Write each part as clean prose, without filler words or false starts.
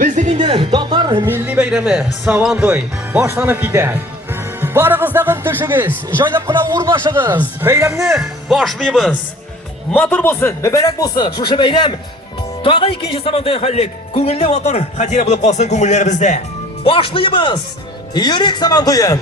Bizning endi Tatar milliy bayrami Savantoy boshlanib ketadi. Barig'izdag'in tushingiz, joylab qilib o'rnashig'iz. Bayramni boshlaymiz. Motor bo'lsin, muborak bo'lsin. Shu bayram tog'a ikkinchi Savantoy xallik. Ko'ngilli motor xatira bo'lib qolsin ko'ngillarimizda. Boshlaymiz. Yurik Savantoyim.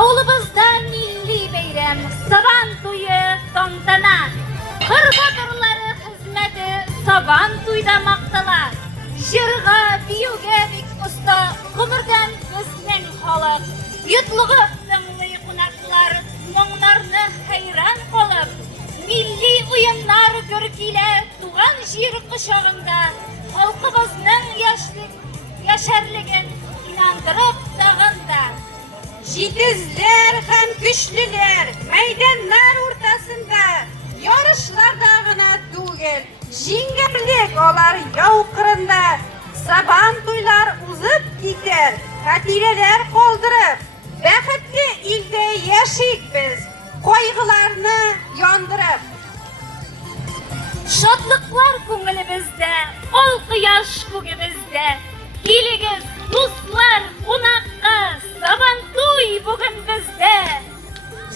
Avlumuzda milliy bayram Savantoyi tantana. Qirg'oqlari xizmati Savantoyda maqtalar. Shirg'a biyuga bek usta qumurdan bizning xalq. Yutlug'i tingli qunaqlar mo'nglarni hayron qolib. Milliy o'yinlar ko'rkilar tug'an shir qishog'inda xalqimizning yasharligin inantirib dag'anda. Jitizler hem güçlüler meydanlar ortasında yarışlardağına tugel jingirlik olar yavqırında Savantoylar uzib gider xatireler qoldırıp baxtli ilde yaşayık biz qoygılarını yandırıp şadlıklar ko'nglimizda ol quyosh kugimizda keligiz do'stlar qonaqqa Savantoy bugün bizde.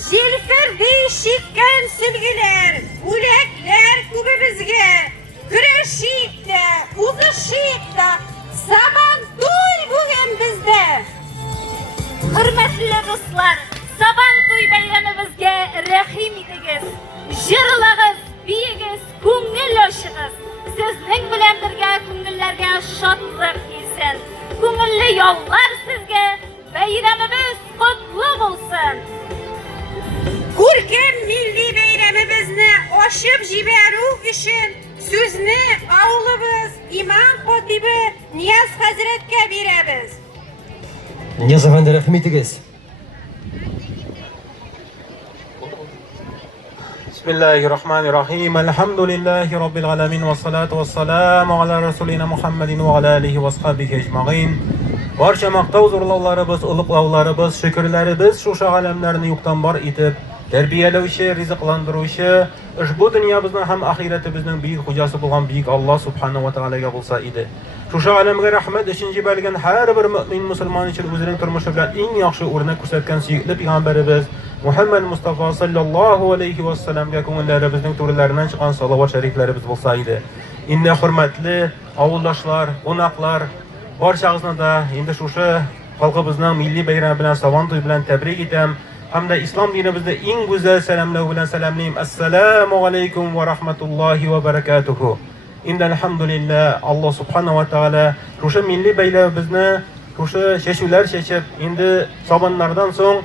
Jilfirdi şikkan sülgüler, ulekler kubimizge. Güreşik de, uzuşik de, Savantoy bugün bizde. Hürmetli dostlar, Savantoy bayramımızga rahim edigiz. Jırlağız, biyigiz, ko'ngil yoshig'iz. Sizning bilan birga ko'ngillarga shodlik kelsin. Ko'ngilli yollar sizga. Bayramimiz kutlu olsun. Ko'rkam milliy bayramimizni oshib jibaruk uchun so'zni avlimiz imom xotibi Niyaz hazratga beramiz. Niyaz efendi rahmetigiz. Bismillahirrahmanirrahim. Elhamdülillahi rabbil alamin ve salatu vesselamu ala rasulina Muhammedin ve ala alihi ve ashabihi ecmaîn. Barcha maqtov zo'rlovlarimiz, ulug'lovlarimiz, shukrlarimiz shu alamlarni yo'qdan bor etib, tarbiyalovchi, rizqlantiruvchi, ushbu dunyomizning ham oxiratimizning buyuk xo'jasi bo'lgan buyuk Alloh subhanahu va taolaga bo'lsa edi. Shu alamga rahmat uchun jibalgan har bir mu'min musulmon uchun o'zining turmushi bilan eng yaxshi o'rnak ko'rsatgan suyukli payg'ambarimiz Muhammad Mustafa sallallohu alayhi va sallamga ko'ngillarimizning to'rlaridan chiqqan salovat shariflarimiz bo'lsa edi. Endi hurmatli avuldoshlar, qo'noqlar barchamizni da endi shu xalqimizning milliy bayrami bilan Savantoy bilan tabrik etam. Hamda islom dinimizda eng go'zal salomlar bilan salomlayman. Assalomu alaykum va rahmatullohi va barakatuh. Endi alhamdulillah Alloh subhanahu va taolo shu milliy bayramimizni shu shashuvlar shashib endi sabonlardan so'ng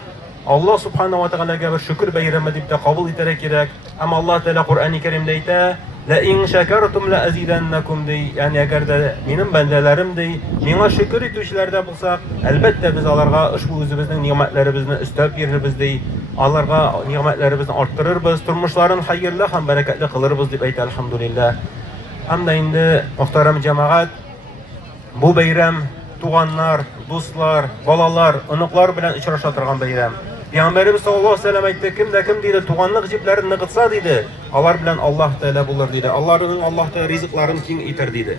Alloh subhanahu va taolaga bir shukr bayrami deb qabul etish kerak. Ammo Alloh taolo Qur'oni Karimda aytadi: La in shakartum la azidannakum dey. Ya'ni agarda mening bandalarim dey, menga shukr etuvchilarda bo'lsak, albatta biz ularga ushbu o'zimizning ne'matlarimizni istab beramiz dey. Ularga ne'matlarimizni orttiramiz, turmushlarini xayrli ham barakatli qilamiz deb aytadi alhamdulillah. Hamda endi muhtaram jamoat, bu bayram tug'anlar, do'stlar, bolalar, unuqlar bilan uchrashadigan bayram. Peygamberimiz sallallohu alayhi vasallam aytdi, kimda kim deydi tug'anlik jiplarini qilsa deydi, ular bilan Alloh taolo bo'lar deydi. Alloh taolo rizqlarini keng etar deydi.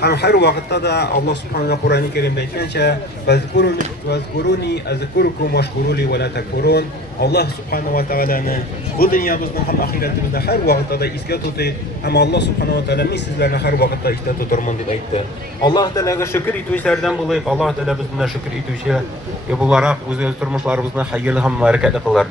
Ham har vaqtda da Alloh subhanahu va Qur'oni Karimda aytgancha, "Fazkuruni azkurukum washkuruli va la takfurun." Alloh subhanahu va taolani bu dunyomizda ham oxiratimizda har vaqtda esga tuting. Ham Alloh subhanahu va taolo men sizlarni har vaqtda esda tutarman deb aytdi. Alloh taolaga shukr etuvchilardan bo'laylik. Alloh taolo bizni shukr etuvchi bo'larak o'z turmushlarimizda xayrli ham barakatli qilar.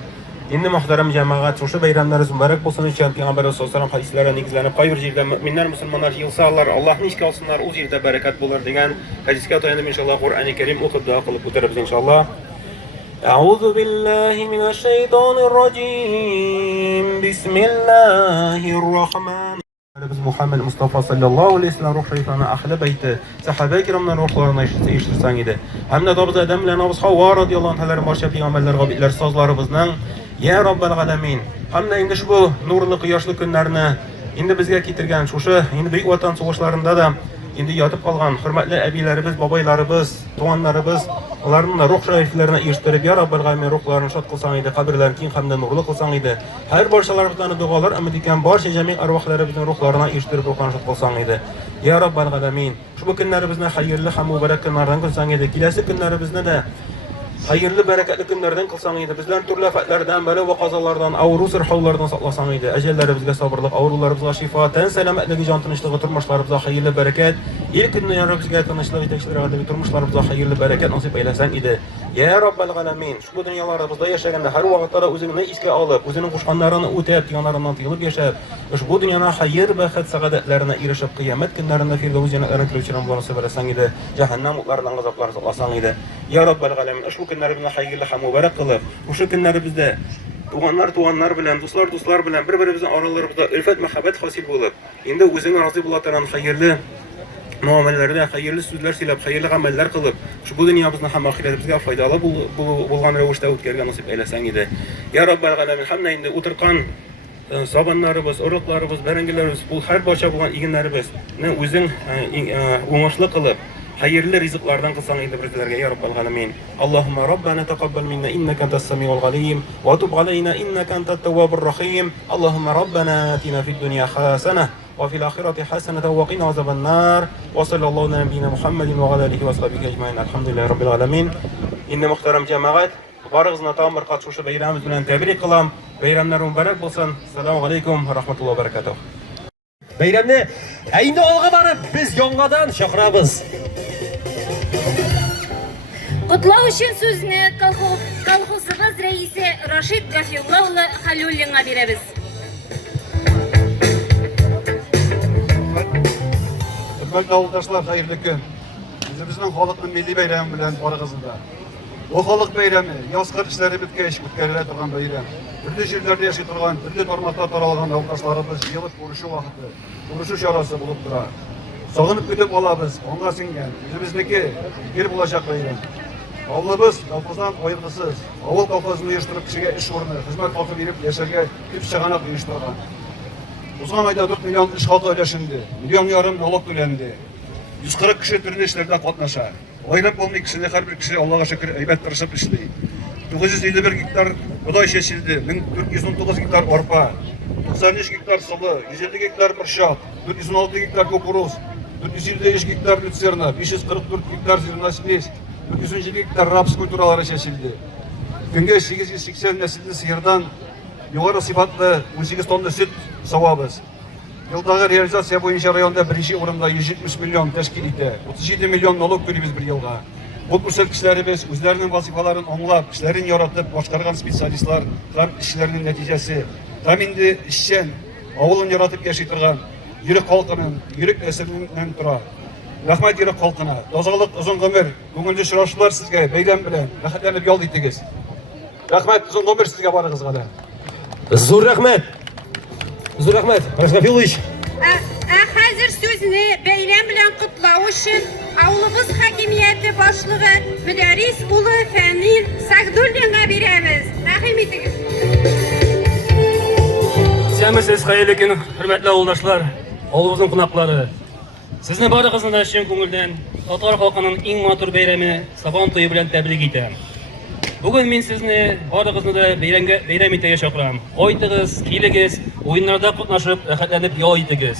Endi muhtaram jamoat, shu bayramlaringiz muborak bo'lsin uchun Payg'ambar sollallohu alayhi vasallam hadislariga negizlanib, qay bir yerda mu'minlar, musulmonlar yig'ilsalar, Allohning ishga olsinlar, o'z yerda barakat bo'lar degan hadisga tayanib inshaalloh Qur'oni Karim o'qib duo qilib o'tiramiz inshaalloh. A'udhu billahi minash shaytonir rojim. Bismillahir rohmanir Biz Muhammed Mustafa sallallahu aleyhi ve sellem ruh şeytanı ahli beyti sahabe-i kiramdan ruhlarına iştirsan idi. Hem de dabız Adem ile Nabız Havva radiyallahu anh'ların barşa peygamberler, gabitler, sazlarımızdan Ya Rabbel Alemin. Hem de indi şu nurlu kıyaşlı günlerini indi bizge getirgen şuşu indi büyük vatan soğuşlarında da indi yatıp kalgan hürmetli ebilerimiz, babaylarımız, doğanlarımız onların da ruh şeriflerine eriştirip Ya Rabbel Alemin ruhlarını şad kılsan idi, kabirlerini keng hem de nurlu kılsan idi. Her barşalarımızdan dualar ümit eken barşa cemi arvahlarımızın ruhlarına eriştirip ruhlarını şad kılsan idi. Ya Rabbel Alemin. Şu günlerimizde hayırlı hem mübarek günlerden kılsan idi. Kilesi günlerimizde de hayırlı bereketli günlerden kılsan idi. Bizden türlü afetlerden, bela ve kazalardan, avru sırhavlardan saklasan idi. Ecellerimizde sabırlık, avrularımıza şifa, ten selametligi, can tınışlığı, turmuşlarımıza hayırlı bereket. İlk günden bizge tınışlığı, yetekçileri, turmuşlarımıza hayırlı bereket nasip eylesen idi. Ya Rabbel Alemin. Şu dünyalarımızda yaşaganda her vakitlere özünü iske alıp, özünün kuşkanlarını ötep, yanlarından tıyılıp yaşayıp, şu dünyana hayır ve xet saadetlerine erişip, kıyamet günlerinde firdevs cennetlerine kiriştiren bu nasip eylesen idi. Cehennem mutlarından gazaplarını saklasan idi. Ya Rabbel Alemin. Şu günlerimizde hayırlı hem mübarek kılıp, şu günlerimizde tuğanlar bilen, dostlar bilen birbirimizin aralarımızda ülfet, muhabbet hasil bulup, indi özüne razı bulatan hayırlı muamelelerde, hayırlı sözler söylep, hayırlı ameller kılıp, şu dünyamızda hem ahiretimizde faydalı bulgan rövüşte ötkerge nasip eylesen idi. Ya Rabbel Alemin. Hem indi oturkan sabanlarımız, ırıklarımız, berengilerimiz, bu her başa bulan iginlerimiz özün uğmaşlı kılıp, hayırlı rızıklardan kılsan idi bizlerge Ya Rabbel Alemin. Allahümme Rabbena taqabbal minna innaka entas samiul alim ve tub aleyna innaka entat tevvabur rahim. Allahümme Rabbena atina fid dunya haseneh ve fil ahireti haseneh ve qina azaban nar. Ve sallallahu ala nebiyyina Muhammedin ve ala alihi ve sahbihi ecmaîn. Elhamdülillahi Rabbil alamin. İnne muhterem cemaat, barıgızna tamir katışışı bayramımız bilen tebrik kılam. Bayramlar mübarek bolsun. Selamun aleyküm ve rahmetullahi ve berekatuhu. Bayramni endi olg'a barib biz yongadan chaqiramiz. Qutlov uchun so'zni kolxozimiz raisi Rashid Gafiyullo uli Halullinga beramiz. Hürmetli avuldaşlar, hayırlı gün. Bizimizin halkın milli bayramı bilen barıgızında. O halk bayramı, yaz kardeşleri bitkeş, bitkerler durgan bayram. Türlü yerlerde yaşaytırgan, türlü tarmakta taralgan avuldaşlarımız yılıp vuruşu vakti, vuruşu şarası bulup durar. Sağınıp güdüp alabız, onga singen, bizimizdeki bir bulacak bayram. Avlımız, kalfazdan ayırgısız, avul kalfazını uyuşturup kişiye iş uğrunu, hizmet hakkı verip yaşarga küp çağanak uyuşturgan. Uzun ayda 4 milyon iş halkı öleşindi, milyon yarım nolok ölendi. 140 kişi türlü işlerde katlaşa. Oynap olmayan kişiler her bir kişi Allah'a şükür eybet tırışıp işledi. 951 hektar buğday seçildi, 1419 hektar orpa, 93 hektar sıvı, 150 hektar mırşak, 416 hektar kukuruz, 453 hektar lütserna, 544 hektar zirnaspes, 400 hektar raps kulturaları seçildi. Günge 880 nesilli sıyırdan yukarı sıfatlı 18 tonlu süt savabız. Yıldağı realizasiya boyunca rayonda birinci orunda 170 milyon teşkil eti, 37 milyon nolok bölümüz bir yılda. Bu көрсөткүчлөрүбүз өзлөрүнүн вазифаларын оңлап, ишлерин яратып башкарган специалистлар һәм ишләрнең нәтиҗәсе. Һәм инде эшчән, авылын яратып яши торган йөрәк халкының йөрәк әсәреннән тора. Рәхмәт йөрәк халкына. Тазалык, озын гомер, күңелле очрашулар сезгә бәйләм белән рәхәтләнеп ял итегез. Рәхмәт, озын гомер сезгә барыгызга да. Зур rahmet. Зур rahmet. Рашид Юлыч. Hozir so'zni bayram bilan qutlov uchun avlimiz hokimiyati boshlig'i Mudarris uli Fanil Sagdullinga beramiz. Rahim etingiz. Siz hayırlı gün, hürmetli avuldaşlar, avlumuzun qonaqlari. Sizni barig'izni chin ko'ngildan Tatar xalqining eng motor bayrami Sabon to'yi bilan tabrik etaman. Bugun men sizni barig'izni da bayram etaga chaqiraman. Oytig'iz, keligiz, o'yinlarda qatnashib, rohatlanib yo'l etigiz.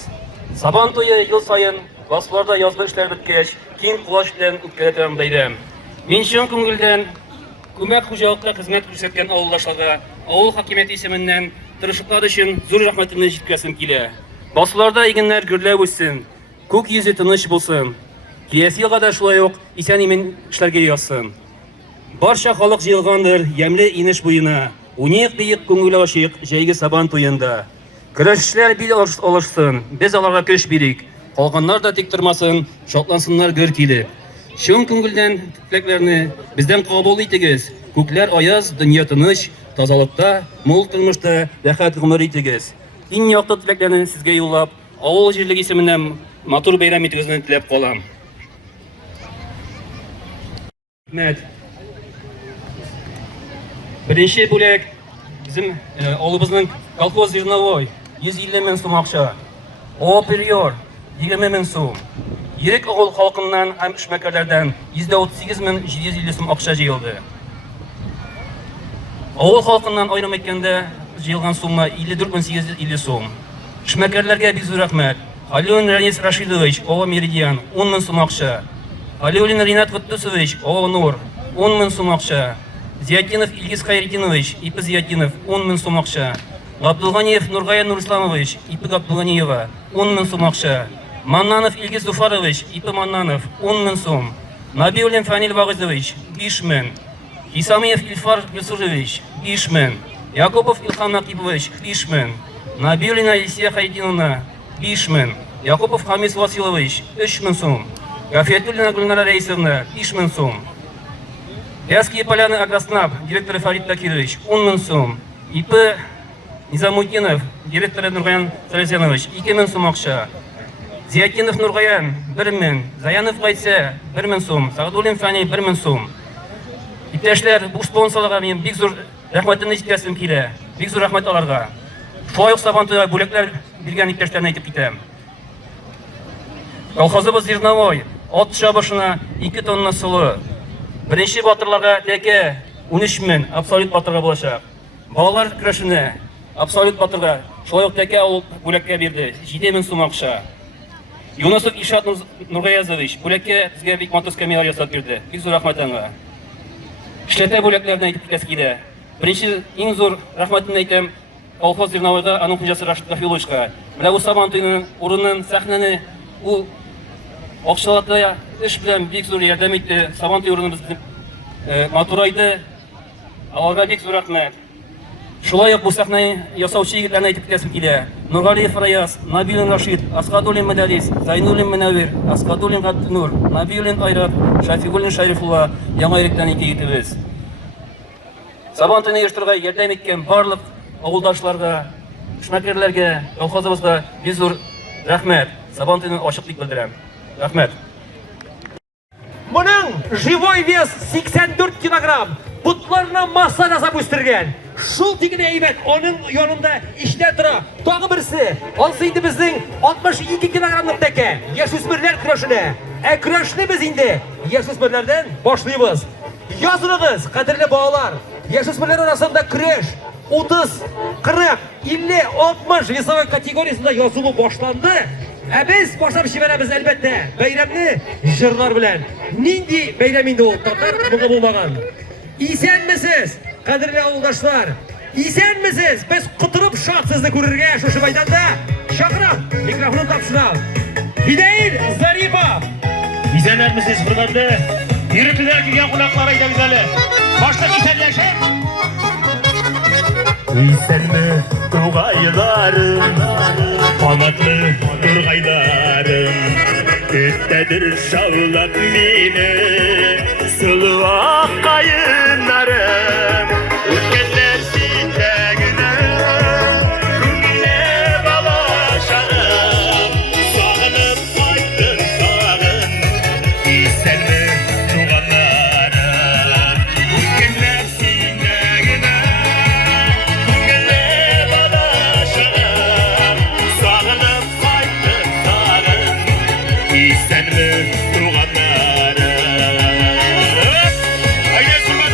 Sabon to'yi yil sayin Vasflarda yozgi ishlar bitgach, keng quloch bilan o'tkaziladigan bayram. Men chin ko'ngildan ko'mak xo'jalikda xizmat ko'rsatgan avuldaşlarga, avul hokimiyati ismidan tirishqilari uchun zo'r rahmatimni yetkazim keladi. Vasflarda eginlar gullab o'ssin, ko'k yuzi tinch bo'lsin. Kelasi yilga da shulay yo'q, eson-emin ishlarga yozsin. Barcha xalq yig'ilgandir yamli inish bo'yina, uniq biyiq ko'ngil oshiq jaygi Sabon to'yinda. Kurashchilar bil olishsin, biz ularga kuch berik. Qolganlar da tik turmasin, shodlansınlar gör kelib. Shun ko'ngildan tilaklarni bizdan qabul etigiz. Ko'klar oyoz, dunyo tinch, tozalikda, mo'l turmushda rahat umr etigiz. Eng yoqti tilaklarni sizga yo'llab, авыл җирлеге исеменнән матур бәйрәм итүегезне теләп калам. Рәхмәт. Беренче бүләк bizim авылыбызның колхоз зерновой 150 мең сум акча. О период 20 мең сум. Ерек авыл халкыннан һәм эшмәкәрләрдән 138 мең 750 сум акча җыелды. Авыл халкыннан аерым әйткәндә җыелган сумма 54 мең 850 сум. Эшмәкәрләргә бик зур рәхмәт. Алиулин Ранис Рашидович, Ова Меридиан, 10 мең сум акча. Алиулин Ринат Ваттусович, Ова Нур, 10 мең сум акча. Зиятинов Ильгиз Хайретдинович, Ипы Зиятинов, 10 мең сум акча. Габдулганиев Нургая Нурисламович, Ипы Габдулганиева, 10 мең сум акча. Маннанов Ильгиз Зуфарович, Ипы Маннанов, 10 мең сум. Набиулин Фанил Вагызович, 5 мең. Исамиев Ильфар Юсурович, 5 мең. Якупов Илхам Накипович, 5 мең. Набиулина Алисия Хайдиновна, 5 мең. Якупов Хамис Василович, 3 мең сум. Гафиятуллина Гульнара Раисовна, 5 мең сум. Вязкие поляны Агроснаб, директор Фарид Такирович, 10 мең сум. Ипы Низамутдинов, директор Нургаян Салезянович, 2 мең сум акча. Зиятинов Нургаян, 1 мең. Заянов Гайса, 1 мең сум. Сагдулин Фани, 1 мең сум. Иптәшләр, бу спонсорларга мен бик зур рәхмәтемне җиткерәсем килә. Бик зур рәхмәт аларга. Шулай ук Сабантуйга бүләкләр биргән иптәшләрне әйтеп китәм. Колхозыбыз зерновой, ат чабышына 2 тонна сулы. Беренче батырларга тәкә 13 мең абсолют батырга булачак. Балалар көрәшенә абсолют батырга шулай ук тәкә ул бүләккә бирде 7 мең сум акча. Юнусов Ишат Нургаязович бүләккә безгә бик матур скамеялар ясап бирде. Бик зур рәхмәт аңа. Эшләтә бүләкләрне әйтеп китәс килә. Беренче иң зур рәхмәтемне әйтәм колхоз зерновойга, аның хуҗасы Рашид Гафиловичка. Менә бу Сабантуйның урынын, сәхнәне ул акчалата эш белән бик зур ярдәм итте. Сабантуй урыныбызны матурайды. Аларга бик зур рәхмәт. Шулай ук бу сәхнәне ясаучы егетләрне әйтеп китәсем килә. Нургалиев Раяз, Набилин Рашид, Асхадуллин Мәдәрис, Зайнуллин Менәвир, Асхадуллин Габдинур, Набилин Айрат, Шафигуллин Шарифулла, яңа иректән 2 егетебез. Сабантуйны оештырырга ярдәм иткән барлык авылдашларга, эшмәкәрләргә, колхозыбызга бик зур рәхмәт. Сабантуйны ачык дип белдерәм. Рәхмәт. Моның живой вес 84 килограмм. Бутларына масса жасап үстергән. Шул тигән әйбәт, аның янында иштә тора. Тагы берсе, ансы инде безнең 62 килограммлык тәкә. Яшүсмерләр көрәшенә. Көрәшне без инде яшүсмерләрдән башлыйбыз. Язылыгыз, кадерле балалар. Яшүсмерләр арасында көрәш 30, 40, 50, 60 весовой категориясында язылу башланды. Без башлап җибәрәбез әлбәттә. Бәйрәмне җырлар белән. Нинди бәйрәм инде ул? Татар моңы булмаган. Исәнмесез, кадерле авылдашлар? Исәнмесез? Без кутырып шат сезне күрергә шушы мәйданда. Чакырам, микрофон тапшырам. Фидаил Зарипов. Исәнмесез, хөрмәтле ирекләр килгән кунаклар әйтәбез әле. Башлык исәнләшеп. Исәнме тугайларым, канатлы тургайларым, көттәдер шаулап мине, сылу ак кайыннарым, үткәннәр синдә генә, күңелле балачагым, сагынып кайттым тагын, исәнме туганнарым, үткәннәр синдә генә. Sen mi tuğanlarım? Haydi kurban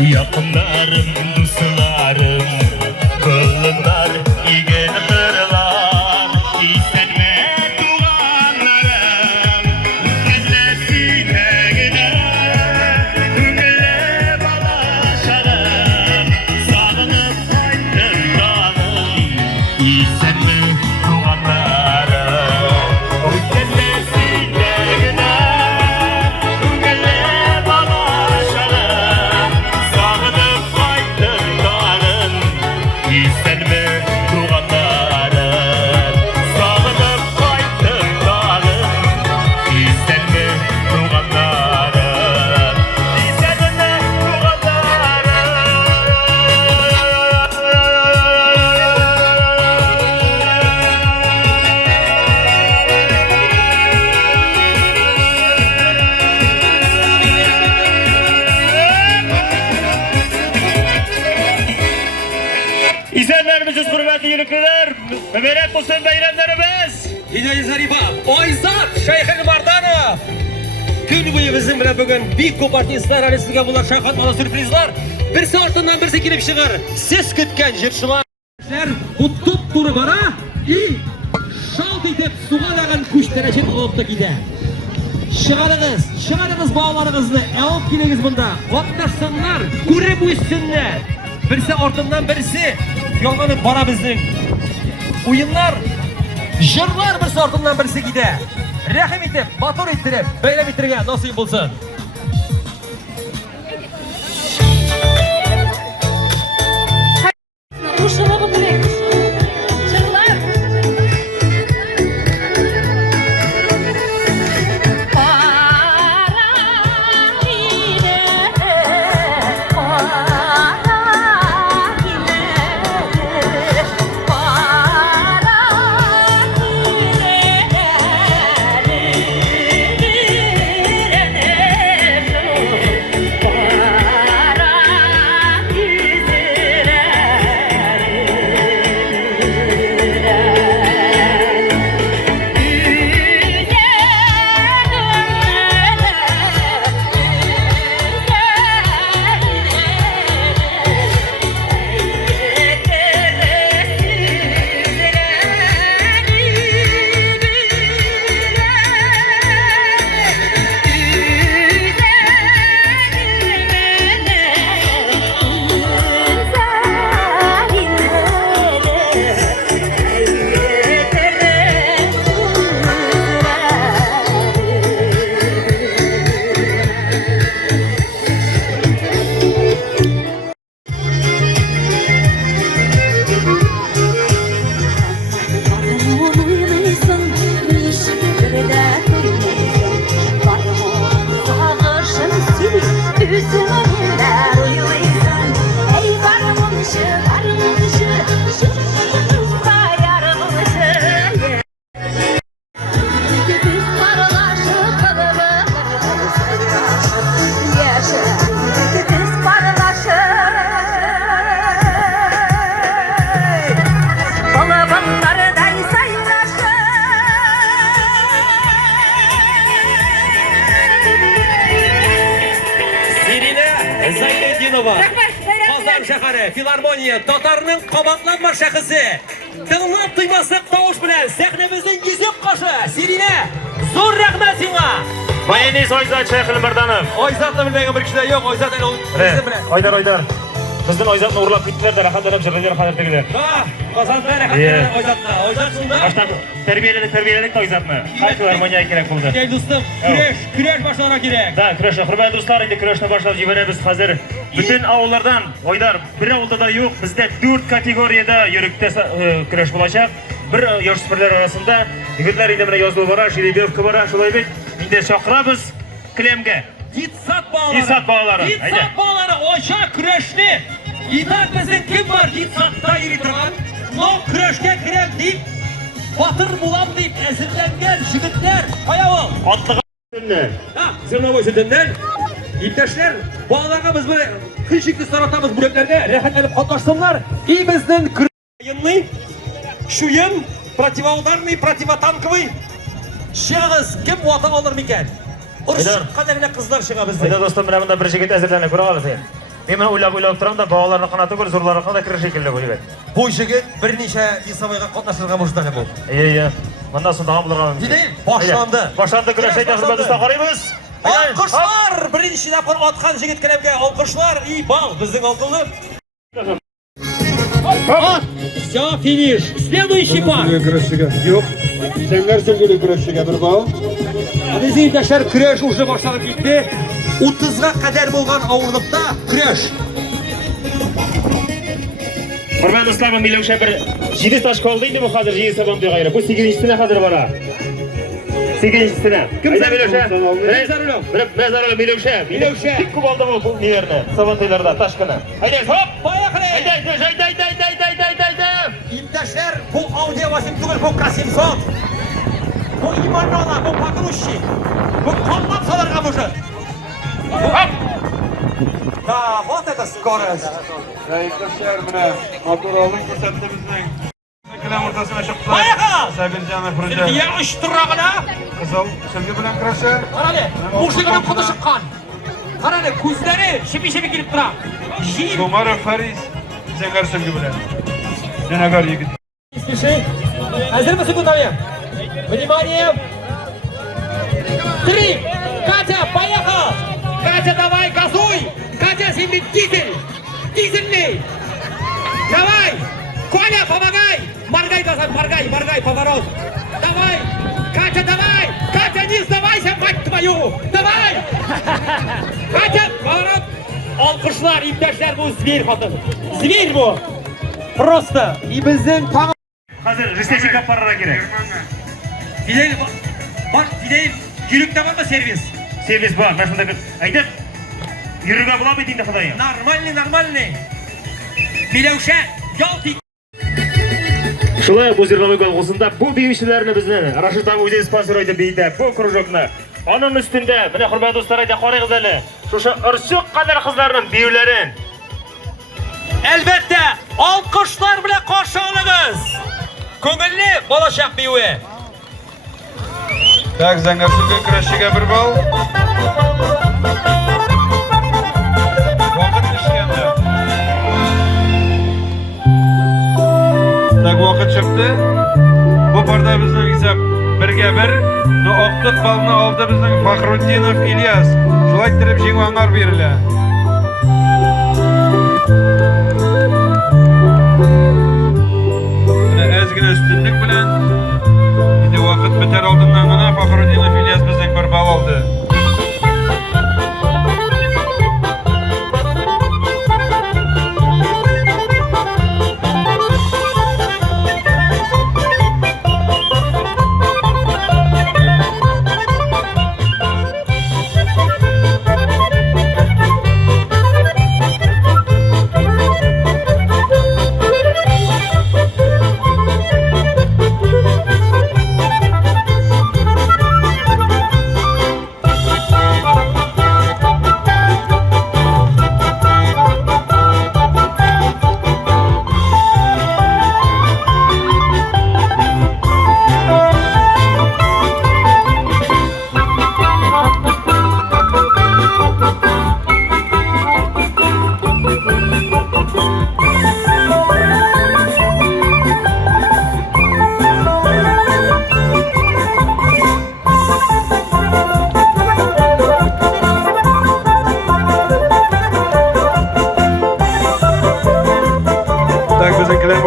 Yakınlarım, dostlarım, kıllar, igen kırlar, istenme tuğanlarım, gözlesine gider, ünlü balaşarım, sağınıp kaydım dağım, istenme tuğanlarım, gözlesine gider, ünlü balaşarım, sağınıp kaydım dağım, istenme tuğanlarım, sağınıp kaydım dağım, istenme tuğanlarım, istenme İzleyenlerimiz hürmetli yürükler, mübarek olsun bayramlarımız. Hidayet Zarifa, Oyzat Şeyh Mardanov. Gün boyu bizim bilen bugün büyük ko'p artistlar arasında bular şahmat sürprizler. Birisi ortadan birisi kelip çıkar. Siz kütken jırçılar. Bu tup turu bara, şalt etip suğa lagan kuşlara için olup da gider. Шығарыңыз bağlarınızı, alıp geliniz bunda. Otlasınlar, görüp uysunlar. Birisi ortadan birisi yollanıp bara bizning. Oyunlar, jırlar birisi ortadan birisi gider. Rahim etip, motor ettirip, böyle bitirgen nasip bulsun. Kazan şehri, Filarmoniya, Tatar'ın qabatlanma şahısı. Tınlap duymasak tavuş bilen sahnemizin yüzük kaşı. Sirine, zor rahmet sana. Mayeniz Oyzat Şeyh Mardanov. Oyzat'la bilmeyen bir kişi de yok, Oyzat el bizim bilen. Oydar. Bizden Oyzat'ını uğurlap gittiler de rahatlanıp jırlaylar hayatdagiler. Kazan böyle rahatlanıp Oyzat'la. Oyzat şunda. Başta terbiyeledik de Oyzat'ını. Hay Filarmoniya kerak buldu. Gel dostum, küreş başlana gerek. Da, küreş, hürmetli dostlar, indi küreşne başlap jiberemiz hazır. Bütün avullardan, Oydar, bir avulda da yok, bizde 4 kategoriyada yürükte küreş bulacak. Bir yoshsupirlar arasında, yigitlar indi mine yozluv bara, Shilibevka bara, şulay bit. Indi şoqiramiz Kilemga. Gitsat bağları. Gitsat bağları. Gitsat bağları, oşa küreşni. Yitat bizim kim var Gitsat'ta yürütüren? No küreşke kirem deyip, batır bulam deyip esirlengen jigitler. Hayavul. Atlığa Ha, Zırnavoy sütünden. İpteşler, bağlarına biz böyle kışıklı saratamiz bureklerine rehatlenip katlaşsınlar. İyi bizden kırıyınlı, şuyun, protivaudarный, protivotankovый. Şığız, kim vatan alır mı iken? Irşık kaderine kızlar şığa bizden. Hayda dostum, bana bunda bir jigit ezirlenip, kura alasın. Hemen uylab turam da bağlarını kanatı gör, zorlarını kanatı kırı şekilde koyuyor. Bu jigit bir necha Isaboyga qatnashirga mujdali bo'ldi. İyi. Bundan sonra daha bularga. Gideyim, boshlandı. Başlandı güreşte hürmetli usta qaraymiz. Olqishlar, birinchi nafar otgan yigitlarga olqishlar. İyi bal bizning oldinib. Все, финиш. Следующий пар. Yok. Senler sevgili güreşçiye bir bal. Aziz yurtdoshlar, kurash уже boshlanib ketdi. 30ga qadar bo'lgan og'irlikda kurash. Hürmetli ustam Milevşe bir 7 taş kaldıydı bu hazır 7 sabah diye gayrı. Bu 8'incisine hazır bana. 8'incisine. Hayda Milevşe. Mezarlı Milevşe. Milevşe. Dik kubalda bu yerine. Sabantaylarda taşkına. Hayda hop. Bayaqli. Hayda. Yurtdoshlar, bu audio vasim tugul, bu Kasimson. Bu Imanova, bu Patrushi. Bu qo'llab solarga mushuk. Hop. Da, вот это скорость. Yurtdoshlar bilan motorolning ko'rsatdi bizning. Kilam o'rtasida chiqdi. Bayaqa. Sabirjonov Proja. Ya ishtirog'ida. Qizil sevgi bilan kurashi. Qarali, mushugini quti chiqqan. Qarali, ko'zlari shipi kelib turadi. Jin. Umarov Faris Zengar sevgi bilan. Janagar yigit. Спеши. Hazırmı sekundaya? Внимание. 3. Катя, поехал. Катя, давай, газуй. Катя, сильный дизель. Дизельный. Давай. Коля, помогай. Моргай газом, моргай, поворот. Давай. Катя, давай. Катя, не сдавайся, мать твою. Давай. Катя, поворот. Alkışlar, imdaşlar, bu zver kadın. Zver bu. Просто. И bizim tam... Hazır risteci kaparlara gerek. Fidel, bak Fidel, yürükte var mı servis? Servis var. Ben şunda aydık. Yürüge bulamaydı indi kadayı. Нормальный. Milevşe, yol Şulay bu zirlamı golgusunda bu büyüşlerini bizden Raşit abi o'zi sponsor oydu beyde bu krujokni. Onun üstünde mine hurmatli dostlar ayda qori qizlarni. Şuşa irsiq qadar qizlarning biyulerin. Elbette, alkışlar bile qarshi olamiz. Ko'ngilli bo'lashaq biyu. Tak, Zengar sevgi kurashiga bir bal. Vaqt ishganda. Tak, vaqt chiqdi. Bu parda bizning hisob 1-1. No oqtiq balni oldi bizning Faxruddinov İlyas. Shulay tirib jingvanlar beriladi. Ozgina ustunlik bilan endi vaqt bitar oldindan mana Faxruddinov İlyas bizning bir bal oldi.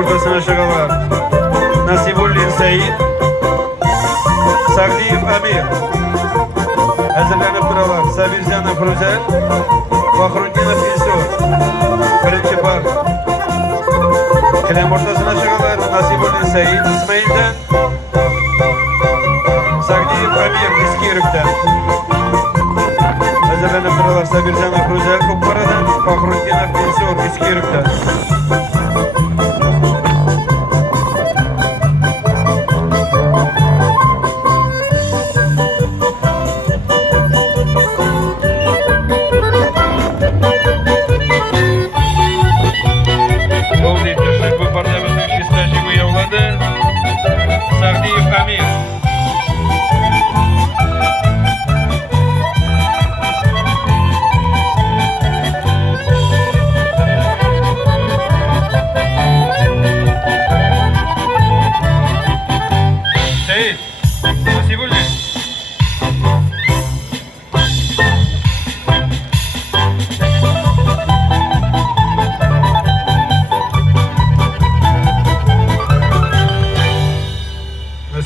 o'rtasına shag'allar. Nasibuddin Said, Sagdiyev Amir. Hazırlanıp duralar. Sabirjanov Ro'zal, Faxruddinov Insur. Birinchi par. Kilam o'rtasına shag'allar. Nasibuddin Said, Ismoildan, Sagdiyev Amir eski yurikdan. Hazırlanıp duralar. Sabirjanov Ro'zal Ko'pparadan, Faxruddinov Insur eski yurikdan. Sagdiyev Amir.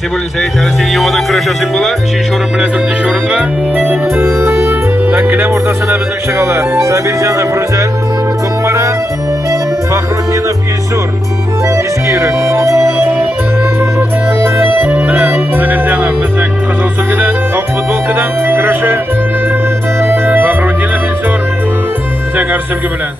Nasibulin Seyit hali senin yomadan kıraşasın bula. 3. orun bilen 4. orunga. Takkilem ortasına bizning şakalar. Sabirjanov Ruzel, Ko'kmara, Faxrutdinov Ilsur, Eski Yurek. Mana Sabirjanov bizning qizil sugidan, oq futbolkadan kurashi. Faxrutdinov Ilsur bizning arsilgi bilan.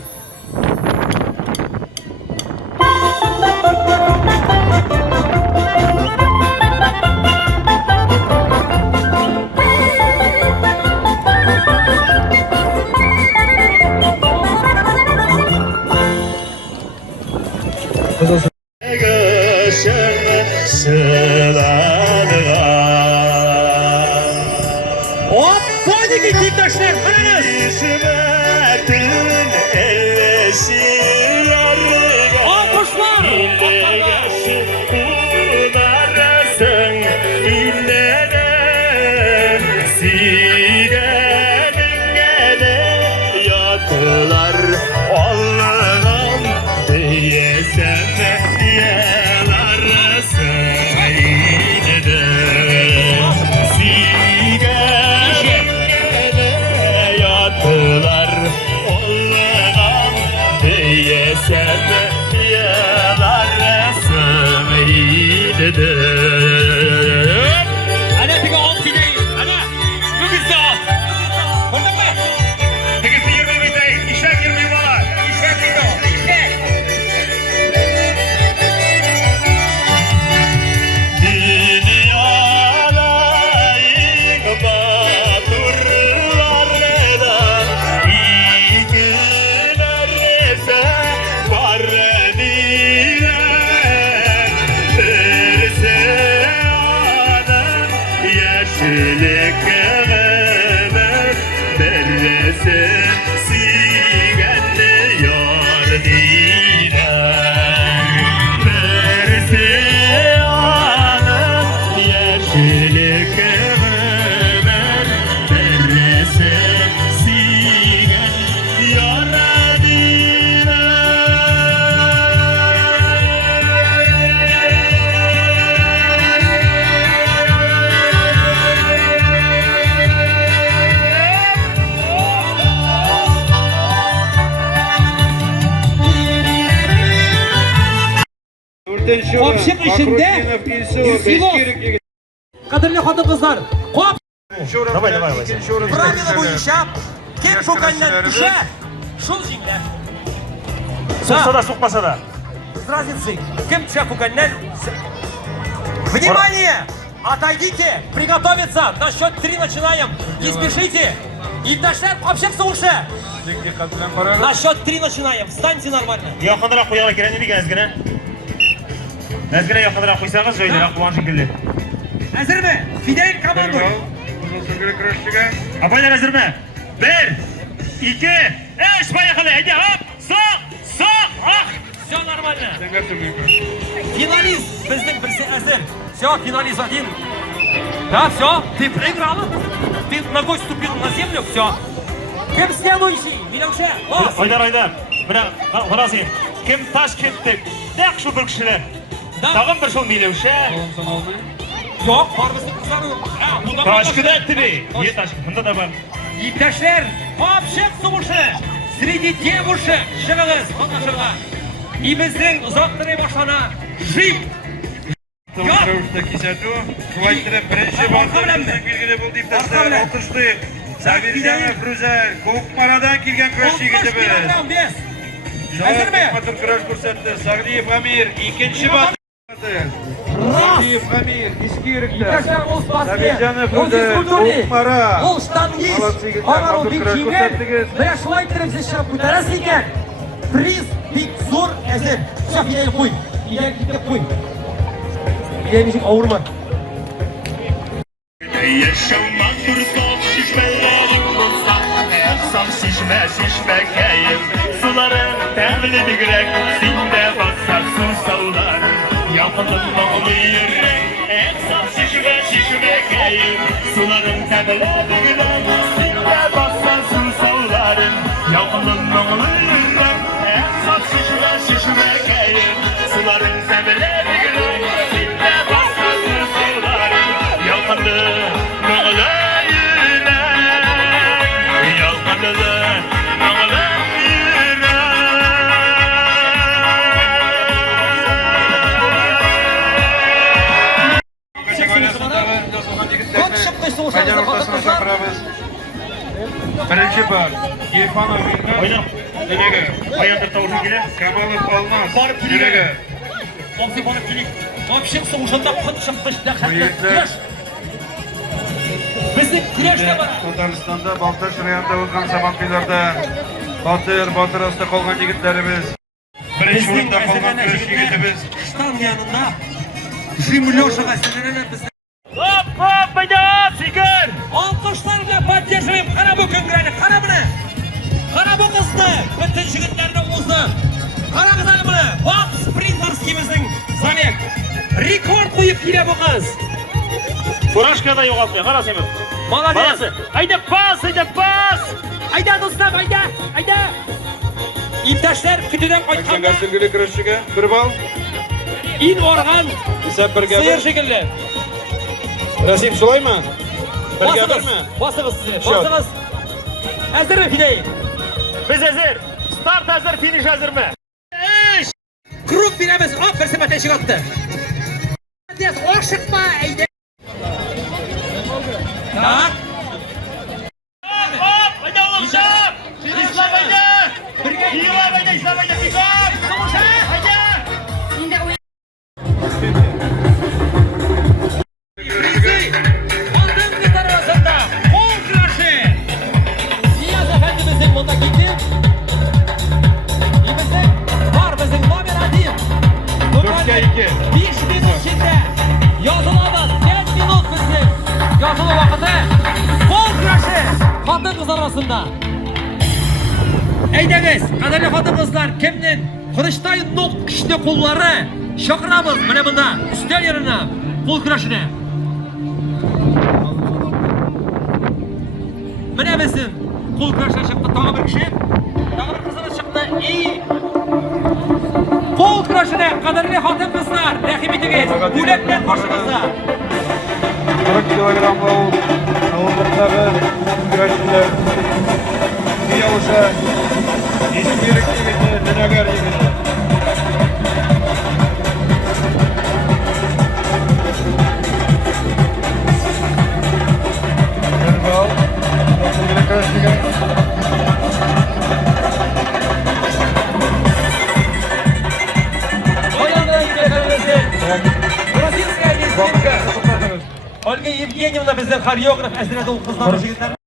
Hop, koydu ki yurttaşlar, qarangız. Alkışlar. Ana tiga alt gideyim. Ana. Bu bizde alt. Gördün mü? Tegesi 20 bitey, işe girmiyor bana. İşe gidiyor. İşe. Kopşuk işinde Kadirli xotin qizlar, qop pravila bo'yicha kim ko'kandan tusha, shul jinglar. So'ksa da so'kmasa da. Здравствуйте. Kim tusha ko'kandan? Внимание! Отойдите, приготовиться. На счет 3 начинаем. Не спешите. Yurttaşlar, kopshuk sovushi. На счет 3 начинаем. Встаньте нормально. Yaqinroq qo'yala kerak edi ozgina. Ozgina yaqinroq qo'ysangiz joylar quvon shekilli. Hazırmı? Fidel komandoy. Apaylar hazırmı? 1, 2, 3, поехали. Haydi hop. Soq, ah. Все нормально. Финалист bizning birisi hazır. Все, финалист один. Да, все, ты проиграл. Ты ногой ступил на землю, все. Kim следующий? Милюша, босс. Haydar. Buna qarasın. Kim taş ketdi? Naq shu bir kishilar. Tag'in bir shu Milevsha. Yok, var mısın kızları? Bunda Taşkıda etdi. Niye taşkı? Bunda da var. Yurttaşlar, kopshuk sovushi. Sреди девушек шығыңыз, qatnashinglar. И bizning uzoqtirey boshqana jip. Ravishda kesatu, quvaytirib birinchi borda bizning belgili bo'ldi yurttaşlar. Olqishlaylik. Sabirjanov Ruzel, Ko'kmaradan kelgan kurash yigiti biz. Hazırmı? Matur kurash ko'rsatdi. Sagdiyev Amir ikkinchi bor. Sagdiyev Amir Eski Yurikda. Yurttaşlar, o'z pastiga. Sabirjanov Ruzel, Ko'kmara. Ол штангист. Ana o bir kiyimler. Ve şulaytırım siz şap ko'tarasiz ekan. Priz big zo'r hazır. Şu finalga qo'y. Finalga bitta qo'y. Finalga avurma. Yaşamak dursak şişmelerin olsa Aksam şişme keyif Suların temli digrek Sinde basar su savlar Yakılın bağlı yürek Aksam şişme keyif Suların temli digrek Sinde basar su savlar Yakılın bağlı yürek Aksam şişme keyif Suların temli digrek Sinde basar su savlar Osmanov Yılmaz. Oyna. Yürege. Ayağında tavuşun gele. Kamalov Olmaz. Barıp gidiyor. Yürege. Oksi barıp gidiyor. Hapşık soğuşunda kut çıktı. Oyuncu. Güreş. Bizim güreşte var. Татарстанда Балташ районында o'tgan samanqiylarda Батыр asты qolgan yigitlarimiz. Birinchi o'rinda qolgan kurash yigitimiz. Ştan yanında. Jimulyoşaga sinirlenip biz. Hop hop bayda Fikir. Alkışlarla поддерживаем. Qara bu köngüreni, qara buni. Qara bu qizni, bütün yigitlarni o'zi. Qara qizlar buni. Box Sprinterskimizning Zanek. Rekord qo'yib keldi bu qiz. Furashkada yo'qotdi. Qarasizmi? Молодец. Hayda pas, hayda pas. Ayda do'stlar, ayda. İptaşlar kutidan qaytganda Sevgili kurashchiga 1 ball. in organ Esa birga sıyır şekilde. Rasim Sulayman. Basınız size. Basınız. Hazır mı Fidey? Biz hazır. Start hazır, finish hazırmı? Grup birimiz. Hop bir sefer teşvik attı. Diyaz oşıkma ayda. Tak. Hop, hayda oğlum şap. İslam hayda. İslam hayda, İslam hayda. Fikir. Hayda. Şimdi oyun Bizi altın kızlar arasında kol kıraşı. Niyaz Efendimizin bunda gitti. İmizin var bizim nomer adim. 4'e 2. 5 minut içinde yazılamaz. 5 minut bizim yazılı vakıtı. Kol kıraşı. Kadın kızlar arasında. Eydiniz, kadarlı kadın kızlar kimnin? Kılıçdaroğlu'nun nok kişide kolları. Şakıramız bana bunda. Üstel yerine. Kol kıraşını. Mine misin? Kol kıraşına çıktı. Tağı bir kişi. Tağı bir kızınız çıktı. İyi. Kol kıraşına kadarlı kadın kızlar. Rakibitiniz. Uletler başınızda. 40 kilogram avullardağı kurashchilar. Miyovsha, Eskirik yigiti, Dinagar yigiti. Gol. Sevgili kurashchiga Olga Yevgeniyevna bizden koreograf esnada o kızlar yigitlar.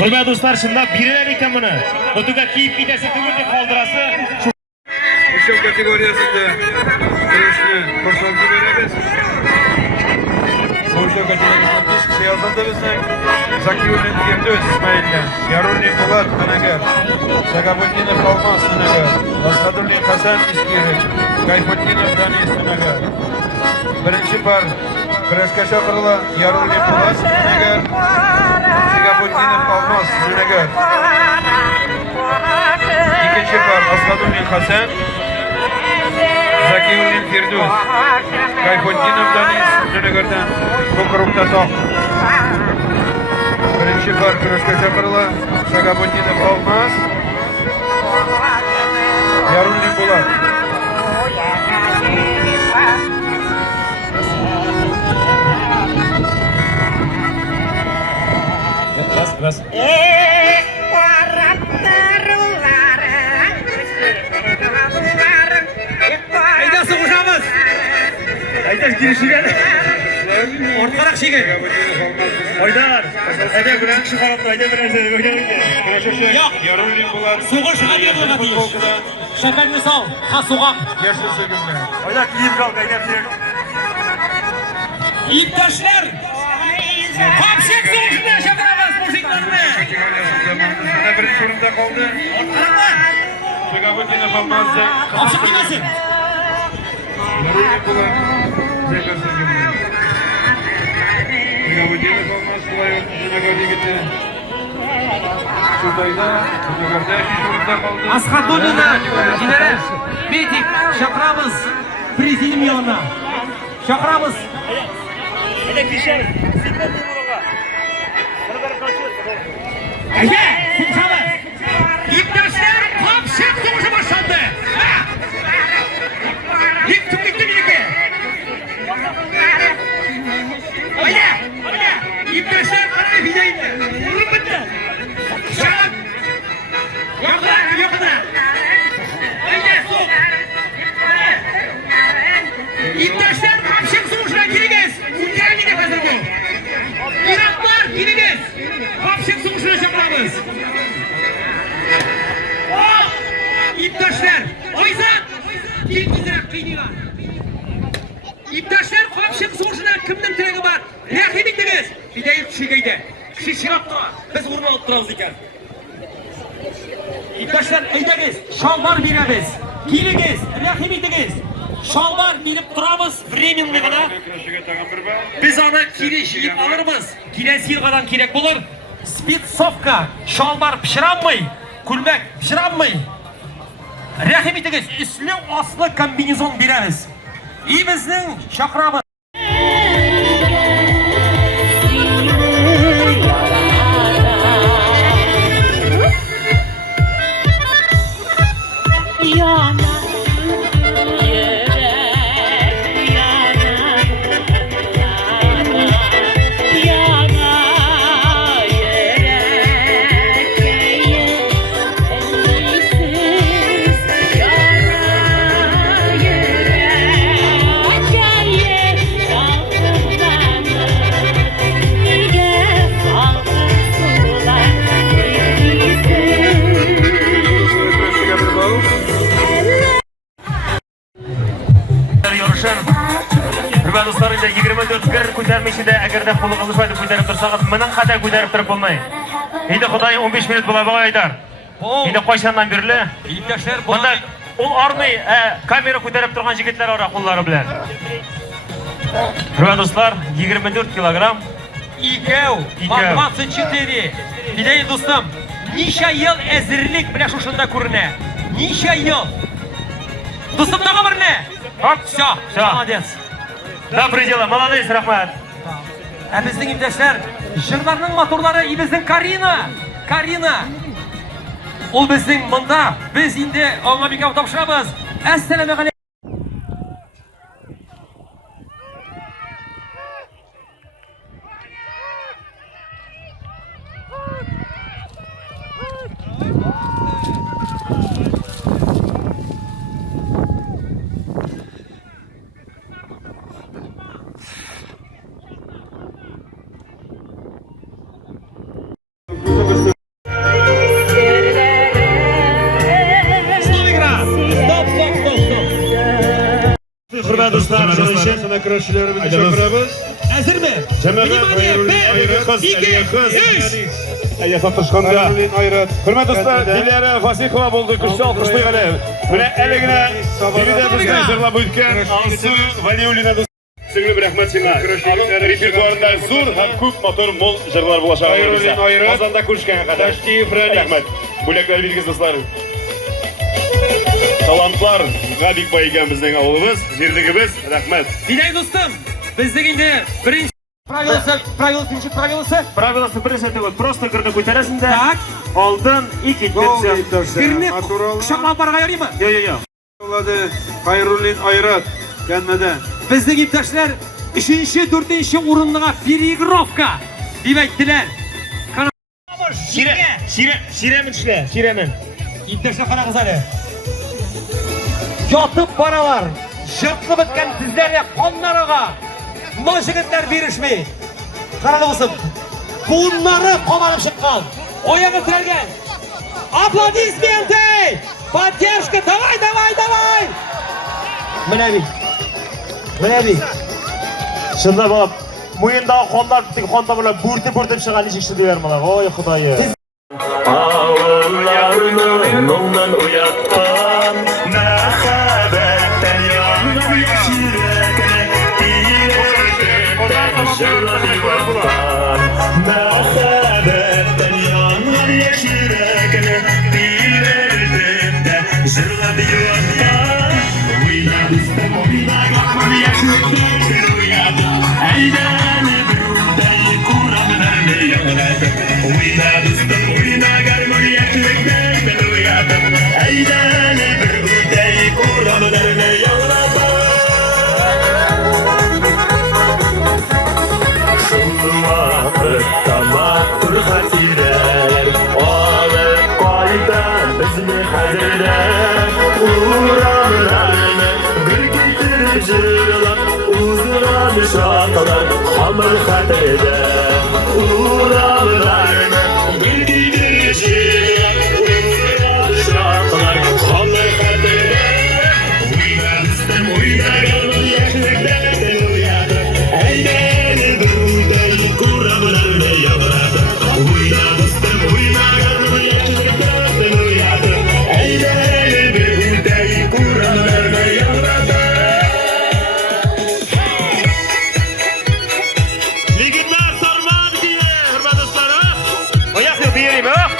Hurmatli do'stlar, shundoq berilar ekan buni. Xudoga kiyib ketasi tugul deb qoldirasi. O'sha kategoriyasida kurashni ko'rsatib beramiz. O'sha kategoriyasida 5 kishi yozildi bizning. Zakirulin Firdus Ismailga, Yarulin Po'lat Anagar, Sagabutdinov Olmos Anagar, Asqadulin Hasan Iskirik, Gayfutdinov Danis Anagar. Birinchi par kurashga chaqirilgan Yarulin Po'lat Anagar, Sagabutdinov Olmos Anagar. İkinci par Asqadulin Hasan, Zakirulin Firdus, Gayfutdinov Danis Anagardan Ko'krukda toq. Birinchi par kurashga chaqirilgan Sagabutdinov Olmos, Yarulin Po'lat. Bas. isteş girişigen. Ortarak şeyge. Haydar. Ede bilen kişi kalıptı. Ede bilen seni. Yok. Yarulin bular. Soğuş hadi diyor. Şefenli sağ. Ha soğuk. Yaşlısı günler. Haydar kiyip kaldı. Ede bilen. İptaşlar. Kapşık soğuşunu yaşadınız muziklarını. Zamanında birinci turunda kaldı. Şegabuddin'e kalmazdı. Kapşık bilmesin. Yarulin bular. Zekası günler. Şegabuddin'e kalmaz. Kolay olsun. Şegabuddin'e gitti. Şuradaydı. Şegabuddin'e şu turunda kaldı. Ashadullina Cinere Betik Şakramız Prezidium yanına Şakramız Ede kişer. Siklet bir vuruna. Bunu ben kaçıyor. Ege Simşalı İptaşlar kapşık soğuşu başlandı Yıktım bitti birlikte Öyle İptaşlar kararı fideyinde Vurun bitti Şak Yok da Öyle soğuk İptaşlar kapşık soğuşuna giriniz Ülkenin gidip hazır bu İraklar giriniz Kapşık soğuşuna şaplamız İptaşlar Oyzan Bilgizler kıyınlar İptaşlar kapşık soğuşuna kimden tırığı var Rahi bittiniz Bir de ilk şigeyde Kişi şirap dura Biz vurma alıp durarız iken İptaşlar eydeniz Şalvar biremiz Giyiniz Rahi bittiniz Şalvar bilip duramız Vremenliğine Biz ona kiri jiyip alırmız Kilesi yılgadan kirek bulur Spitsovka Şalvar pişiranmay Kulmek pişiranmay Rahim etiniz üstlü aslı kombinezon biremiz İyi bizning şakramız Hürmet dostlarıyla 24 bir ko'tarmishida agarda qo'li qilishmaydi ko'tarib tursangiz mening qadar ko'tarib turib bo'lmaydi. Endi Xudoy 15 minut bo'la Haydar. Endi qo'shandan beri İptaşlar bunda ul armay kamera ko'tarib turgan yigitlar ora qo'llari bilan. Hürmet dostlar 24 kilogram İkev 24 Bidey dostum Nişa yıl ezirlik bile şuşunda kurne Nişa yıl Dostum ne kadar ne? Hop, Все, молодец. Da предела, молодец, rahmat. Bizning imtiyozlar, jırlarning motorlari, bizning Karina. Ol bizning bunda, biz endi Olmabekov topshiramiz. Assalomu alaykum. Hürmet dostlar, Sana kırışlarımızı çakırabız. Hazır mı? Yarulin ayrat. Hürmet dostlar, Dilara Fasikova buldu. Kuşçu alkışlı gale. Böyle eline biride bizden jırlap ötken Ansu Valiulina dostlar. Sığınıp rahmet sana. Repertuarında zor hem köp motor mol jırlar bulaşağı var. Kazanda kuşkana kadar. Rahmet. Bulaklar bilgiz dostlar. Talantlar Gabik bayıgan bizden avlımız, jirdigimiz. Rahmet. Bidey dostum, bizning endi birinchi Правиласы бірінші өте просто кірді көтересің де Так. алдын екі Birni kuşaklab barga yaraymi? Yo. Oladı. Hayrulin ayrat. Gelmeden. Bizning imtiyozlar 3-4 o'ringa перегровка deb aytdilar. Şiremin işle, şiremin. İptaşlar qana qizali. Yotib boralar. Jırtlı bitken sizlerle konlarıga majigitler birişmeyin. Karalı olsun. Bunları kovarıp çıkan. Oyağı tırgen. Аплодисменты! Поддержка! Давай, давай, давай! Mınabi. Mınabi. Şunda bak. Muyunda konlar bittik, konda böyle burtip çıkan işi duyarmalar. Oy Xudayı. Ağlarını ondan uyattan, mehabetten yandan yaşırken, yürekten jırladı vaktan, mehabetten yandan yaşırken, yürekten jırladı vaktan. Uyla üstem oyna bakman yaşırken uyadım, eylemi birden kuramlarını yağladım. Uyla üstem oyna garman yaşırken ben uyadım, eylemi birden kuramlarını yağladım. Tamattır hatireler, alıp kaydan bizni hazırlar. Uğramlarını bir getir jırlar, uzuran şakalar hamur hatırda. Uğramlarını bir getir jırlar, uzuran şakalar hamur hatırda. Uyuyamıştım, uyuyakalım yaşlıklardan uyadım. Eyleni buradayı kuramlarını yavradım. Uyuyamıştım, uyuyakalım yaşlıklardan uyadım. Eyleni buradayı kuramlarını yavradım. Ligitler sarmak diye hürmet dostları. Oyak yok diyelim ha.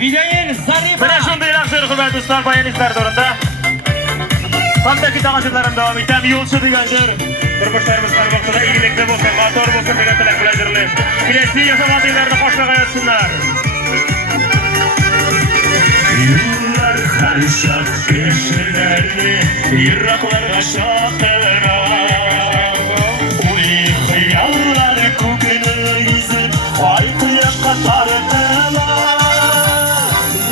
Videoyin Zarifa. Bana şunday yaxshi hurmatli do'stlar, bayanistlar o'rinda. Qandaki tomoshablarim davom etadi. Yo'lchi degan jir. Turmushlarimiz har vaqtida ig'likli bo'lsin, motor bo'lsin degan tilak bilan jirlaymiz. Kelasi yashamoqlarni qo'shmaga yotsinlar. Yıllar karışak köşelerni, yıraklara şakırar. Uy hıyallar kokunu yüzüp, aytıya katardılar.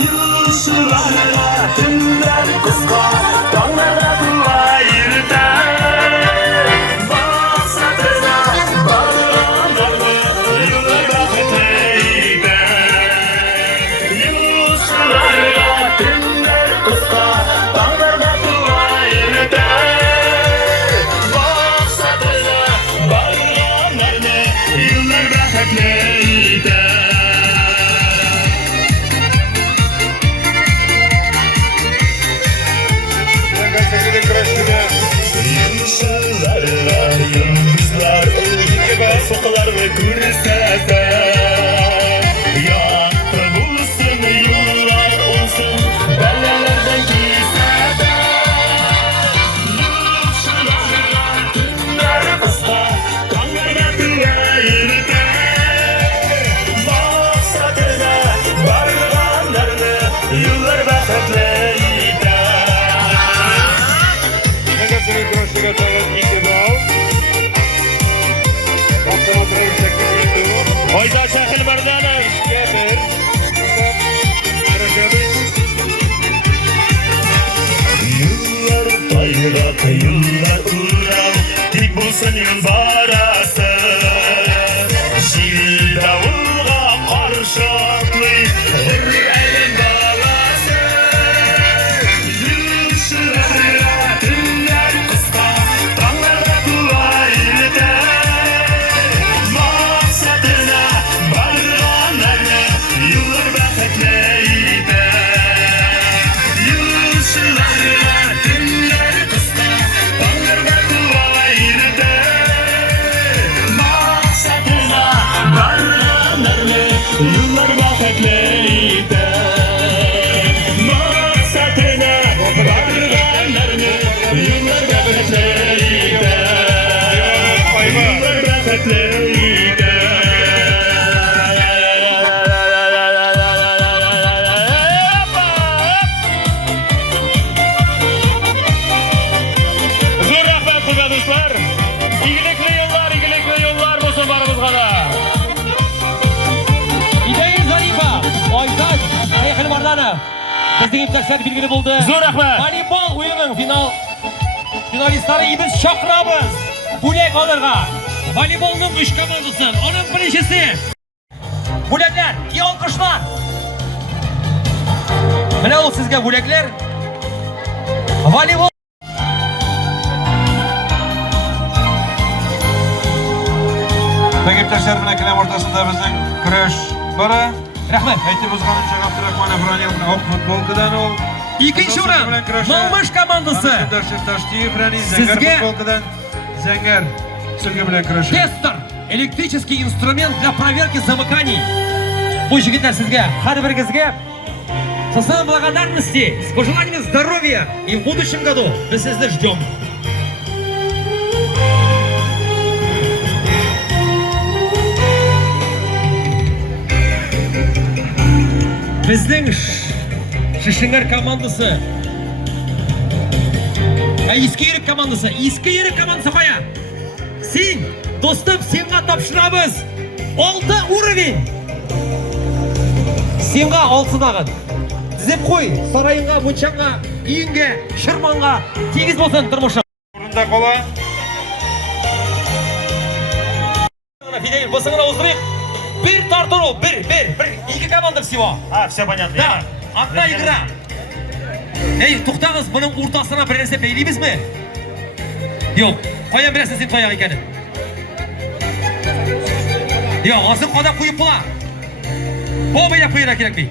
Yılışlarla tünler kıska, dağlara duayırda. Baksadına, bağlanırlı, yıllar bakıtıydı. Yılışlarla tünler kıska, dağlara duayırda. Baksadına, bağlanırlı, yıllar bakıtıydı. Yılışlarla yıldızlar uyku basıklarını gürsede. Yaktı bulsun yıllar olsun belalardan gizlede. Yılışlarla günler kısa kanlarına güveyirde. Maksadına varganlarını yıllar bakıtlıydı. Красиво тагын 2 балл. Автомат рәвештә килгән. Aşığa yıllar uğrar Dik bulsun yol barası Şiir davulga karşı atlay Hür elin balası Yılışılarla günler kısa Dağlarda duvarda Maksadına varganlarına Yıllar bekleydi Yılışılarla günler kısa Dağlarda duvarda Maksadına varganlarına Yıllar bekleydi Maksadına varganlarına Yıllar bekleydi Yıllar bekleydi Zor rahmet kuvvetler. İyilikli yollar bulsun barımızga da. İdeyi Zarifa, Aytaç, Ayxil Mardanov. Bizning imtiyozlar belgili bo'ldi. Zo'r rahmat. Voleybol o'yini finalistlari biz chaqiramiz. Bo'lak olirga. Voleybolning 3 komandasi, onun birinchisi. Bo'laklar, iyi olqishlar. Mana u sizga bo'laklar. Voleybol Takipdaşlar bilan kina o'rtasida bizning kurash bora. rahmat. Aytib o'zgancha Abdurahmonov Ranil oq futbolkadan u. İkinci o'rin Malmış komandasi. Takipdaşlar Tashtiyev Rani Sizga- Zangar futbolkadan Zangar Sirgi bilan kurashadi. Тестер. Электрический инструмент для проверки замыканий. Bu yigitlar sizga, har biringizga со самой благодарности, с пожеланиями здоровья и в будущем году мы sizni ждем. Bizning Shishingar komandasi. Eski yirik komandasi. Eski yirik komandasi qo'ya. Sen, do'stim, senga topshiramiz. 6 уровень. Senga 6 dag'in. Dizib qo'y. Saroyingga, munchangga, uyingga, shirmonga tegiz bo'lsin turmushing. O'rinda qola. Fidel, bo'lsanglar o'zdiring. Bir torturuv, bir, iki komanda всего. А, все понятно. Да, одна игра. Ey, to'xtag'iz, buning o'rtasına bir narsa beylaymizmi? Yo'q, qo'yam bilasan sen qo'ygan ekanini. Yo'q, hozir qodab qo'yib qo'la. Bo'mayla qo'yira kerakmi?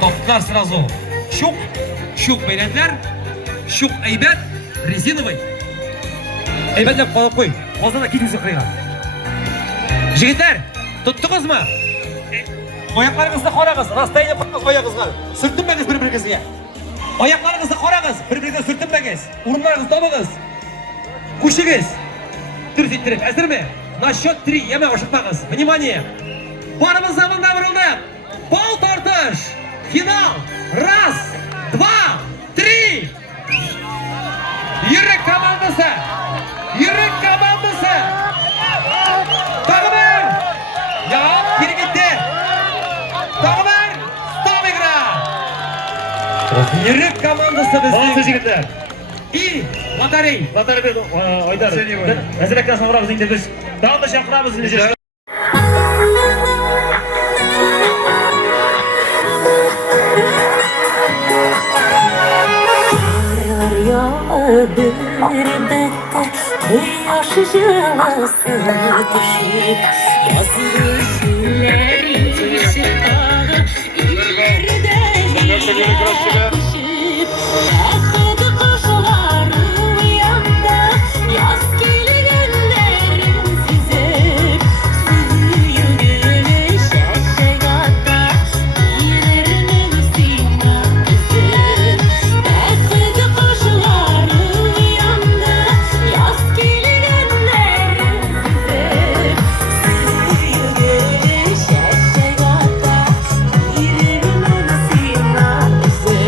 Toplar сразу. Щук bayratlar. Щук aybat, резиновый. Aybatlab qolib qo'y. Hozirda ketimizni qilinglar. Yigitlar, tutdingizmi? Oyoqlaringizni qarag'iz, rastaynga qo'ying oyog'ingizga. Surtinmangiz bir-biringizga. Oyoqlaringizni qarag'iz, bir-biringizga surtinmangiz. O'rinlaringizni topingiz. Qo'shingiz. Turib, hazırmi? На счет 3 yema oshirmangiz. Внимание. Barimiz zamonda urildi. Bol tortish. Final. 1, 2, 3. Yirik komandasi. Tag'in. Ya, geri gitti. Tag'in. Stop igra. Yirik komandasi bizning. Olsun yigitlar. И Lotarey. Lotarey Oydar. Hazır ekran so'rab bizning biz. Davomda chaqiramiz sizni. Birbette yaş jılası düşüp yazılışları şıpağı ileride yakışıp akıdı kuşları uyanda yaz gelgenlerin size suyu gülü şaşagata ilerinin sinası akıdı kuşları uyanda yaz gelgenlerin size suyu gülü şaşagata ilerinin sinası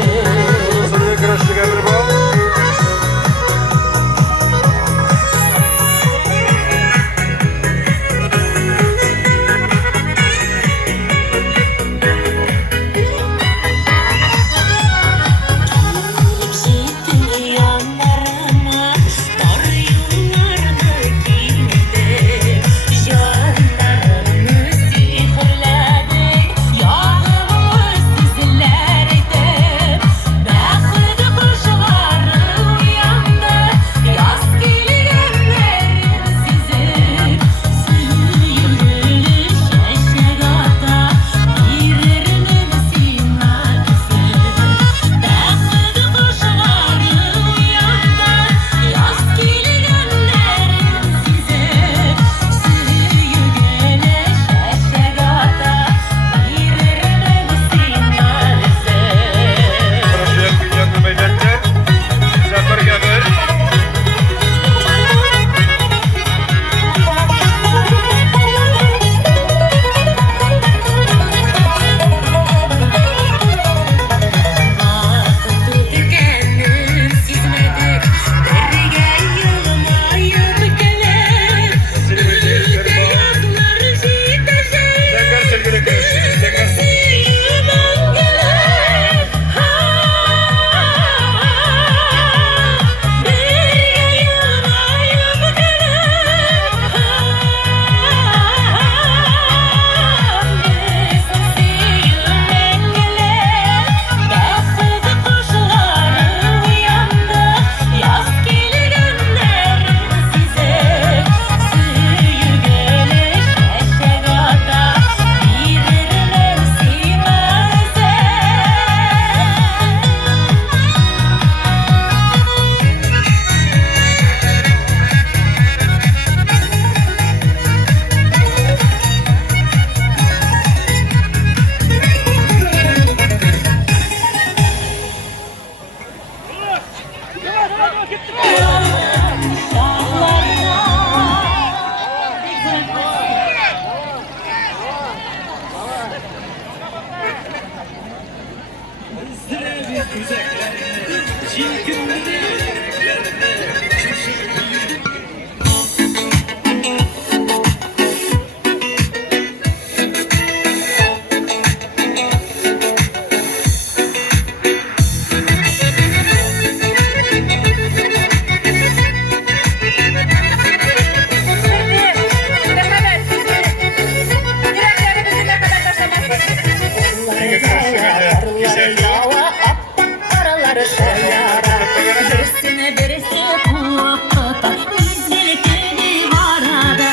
Birisine birisi kulakta izgiltini var ada.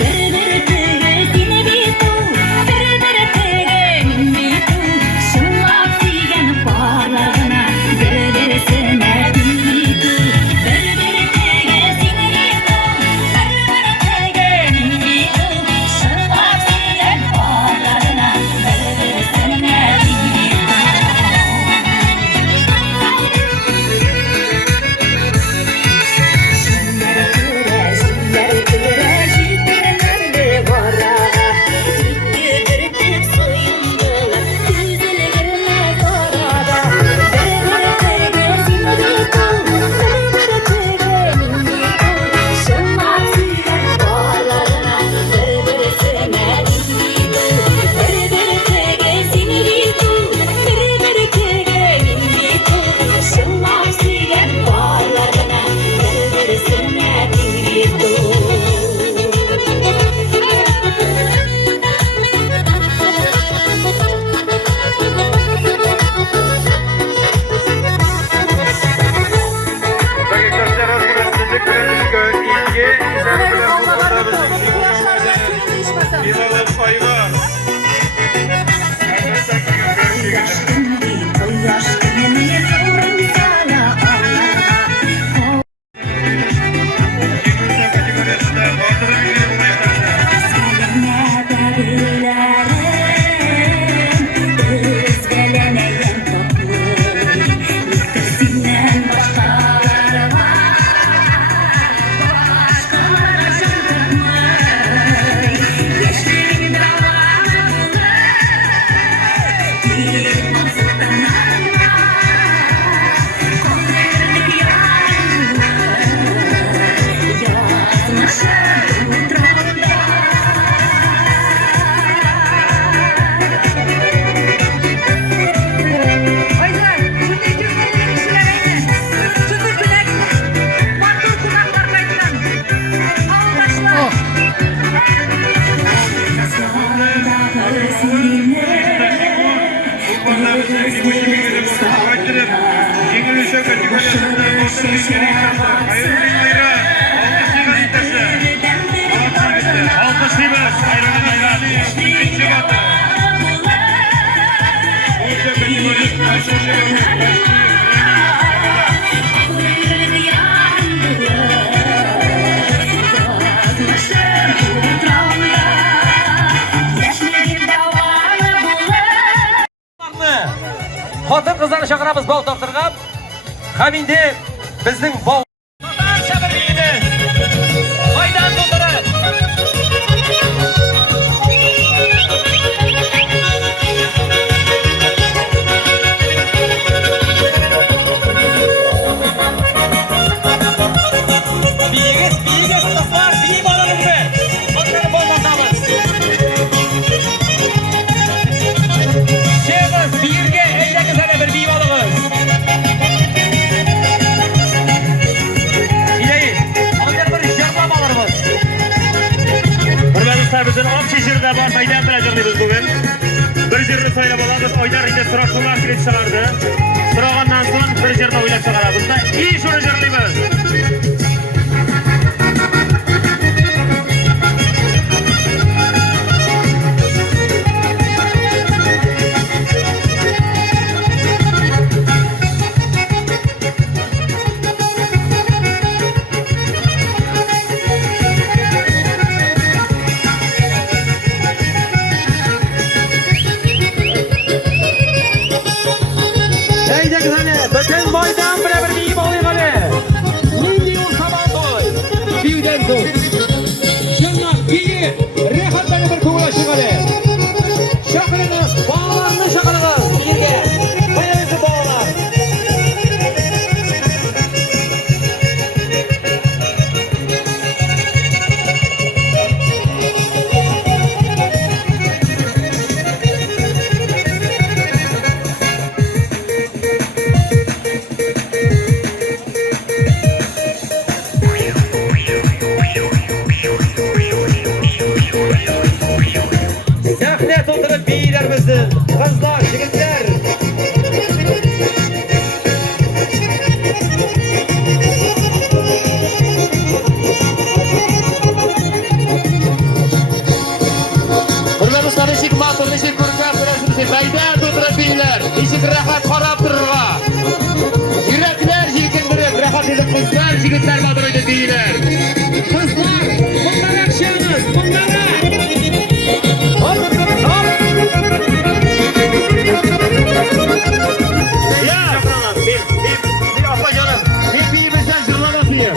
Bir tegesini bitu, bir tegemin bitu. Şınlap sigen parlarına, birisine bitu. Bir tegesini bitu, bir tegemin bitu. Şınlap sigen parlarına, birisine bitu. Arkadaşlar hazırlandık. İlgi izleme bilen bulunduğumuz bir alan payı var. Yıkılsa kategorisinde Batır'ın ilgili bulmaya çalışacağız. Yıkılsa kategorisinde Batır'ın ilgili hayırlı bayram. Alkışlıyoruz. Hayırlı bayram. İkinci Batır. Olsa kategorisinde başlıyor. Xotin qizlarni chaqiramiz bol tortirg'ab. Haminde bizning bol shaharligimiz. Maydon to'ldirib. Biyigiz qizlar, biyi bolalarni. Otlarni bo'lmasamiz. Şeyimiz birge eyleki sana bir biyi balığız. İleyin, onlar bir şerlamalarımız. Hurmatli bizning Omchi yerda bor maydon bilan jig'laymiz bugun. Bir yerni saylab olamiz. Oylar inde so'roqlar kelib chiqardi. So'ragandan so'ng bir yerni o'ylab chiqaramiz. Ish uni jig'laymiz. Bütün maydon bilan bir biyi balığız hali. Nindi olsa beylerimizin, kızlar, yigitler. Hurmatli ustolar, eshik ma'qul, eshik ko'rkam turasizlar. Bayda to'tirabinglar. Eshik rahat qarab tururga. Yuraklar yikindirib, rahat edib qizlar, yigitlar madroyda deylar. Qizlar, bundan yaxshimiz, bundan. Ya, bir opajonim, men biyimizdan jurlamasayım.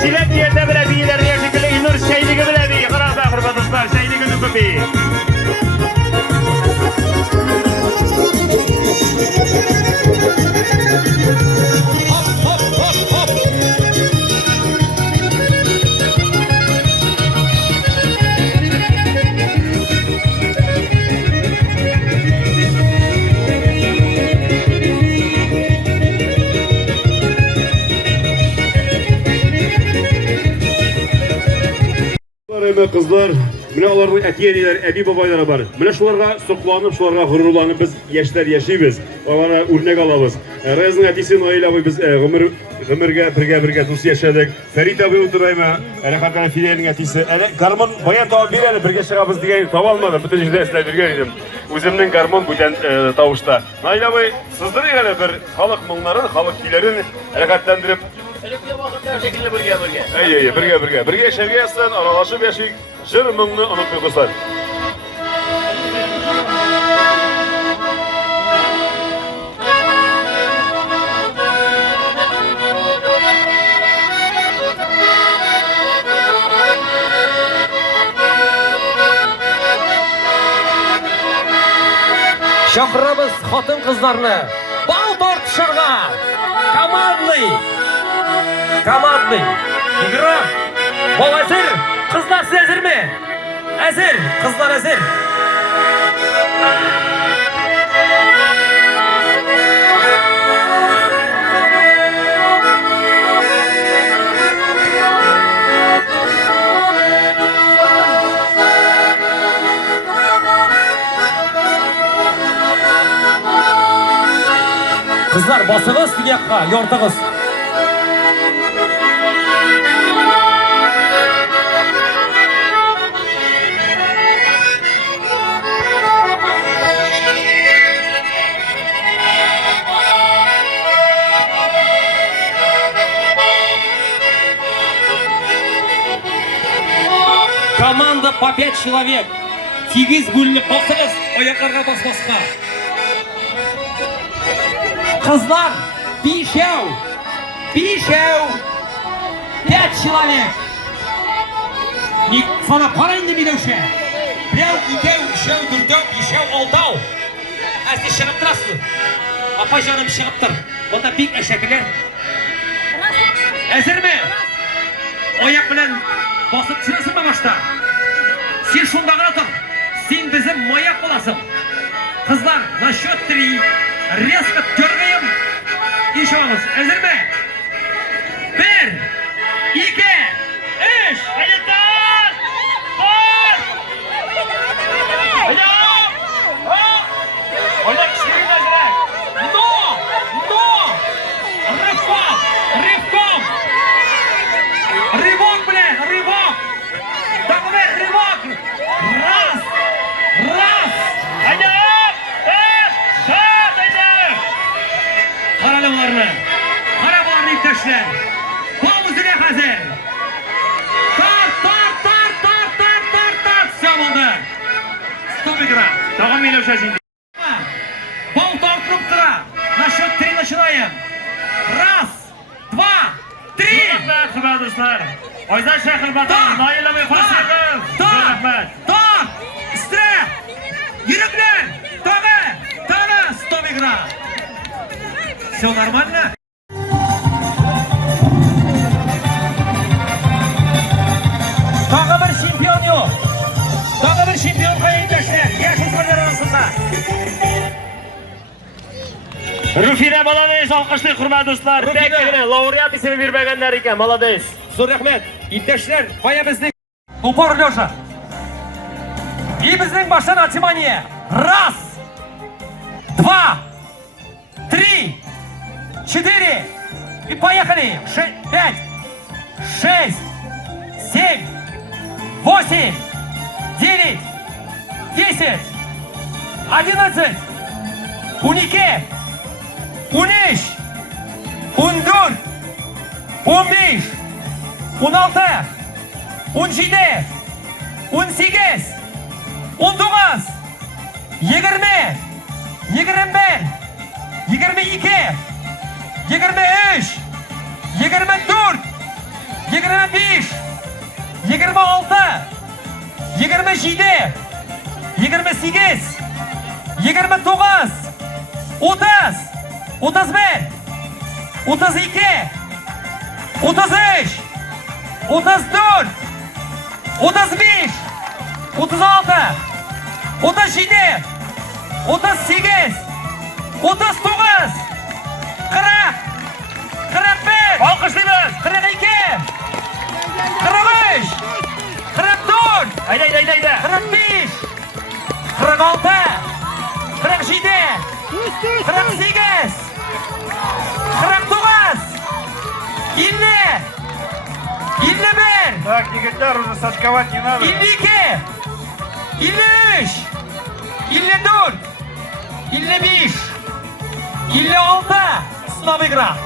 Silet yerde bile biyler yaşıklı inur şeyligi bile biyi. Qaraqda hurmat dostlar, şeyligini köpi. Kızlar, buna onların etiyeniler, ebi babaylara var. Buna şularga soklanıp, şularga gururlanıp biz yaşlar yaşayız. Onlara örnek alabız. Rezin etisi Noel biz ömürge birge dost yaşadık. Ferit abi oturayma, Hakan Fidel'in etisi. Garmon bayan tabi bir birge çıkabız diye tabi almadım. Bütün işte esler birge dedim. Özümden garmon buten tavuşta. Noel abi sızdırı yani bir halk mınların, halk kilerin hareketlendirip birge yaşarga yazsan, aralaşıp yaşayık, jır mыңны unutmuyor kızlar. Şakırabız hatın kızlarını, bal tortışırga, komandный, игра, bol hazır, kızlar siz hazır mı? Hazır, kızlar hazır. Kızlar basınız diyekka, yortağız. Команда по 5 человек. Тигиз бөлініп басыңыз, аяқарға бас-басқа. Kızlar, бишеу, 5 человек. Sana para indi Milevşe. Bireu, ikeu, üçeu, dördeu, beşeu, altau. Әсте шығып тұрасыз. Апа жаным шығып тұр. Онда бик әшәкілер. Әзір ме? Аяқ білән басып түсіресің бе башта? Сен шунда ғана тұр. Сен bizim маяқ боласың. Kızlar, на счет 3. Резко дергаем и шоғыз. Әзір ме? 1, 2, 3. Әйеттар! Бар! Ойнап кішірейін әзірек. Но! Рывком! Рывок, блин, рывок! Тағы бер, рывок! Раз! Әйдеп! Шат, әйдеп! Қаралыңларны! Қарабаларны иптешлер! Бал үзіне қазір! Тарт! Все болды! Стоп игра! Тағым Милевша жинді. Бал тартылып тұра! На счет 3 начинаем! Раз! 2! 3! Рахмет, хұрмет достар! Ойзан Шәкір Батыр, Наиләмей Фасиғыз! Рахмет! Тарт! Істіре! Yürükler! Tağı! Стоп игра! Все нормально? Tağı bir şampiyon yok! Tağı bir şampiyon kayıtlaşlar! Yaş uzmanlar arasında! Rufina Молодец alkışlayın hürmetli dostlar. Tek tegine laureat ismi vermeyenler iken Молодец. Zor rahmet. İpteşler, baya bizning. Упор Лёша. И bizning boshdan отжимание. Раз, два, три, четыре. И поехали. 5, 6, 7, 8, 9, 10, 11, 12, 13, 14, 15, 16, 17, 18, 19, 20, 21, 22, 23, 24, 25, 26, 27, 28, 29, 30, 31, 32, 33, 34, 35, 36, 37, 38, 39, 40, 41, Alkışlayınız. 42, 43, 44, Haydi haydi haydi. 45, 46, 47, 48, 49, 50, 51, Так, Никитяр, уже сачковать не надо. 52, 53, 54, 55, 56, Sınav игра.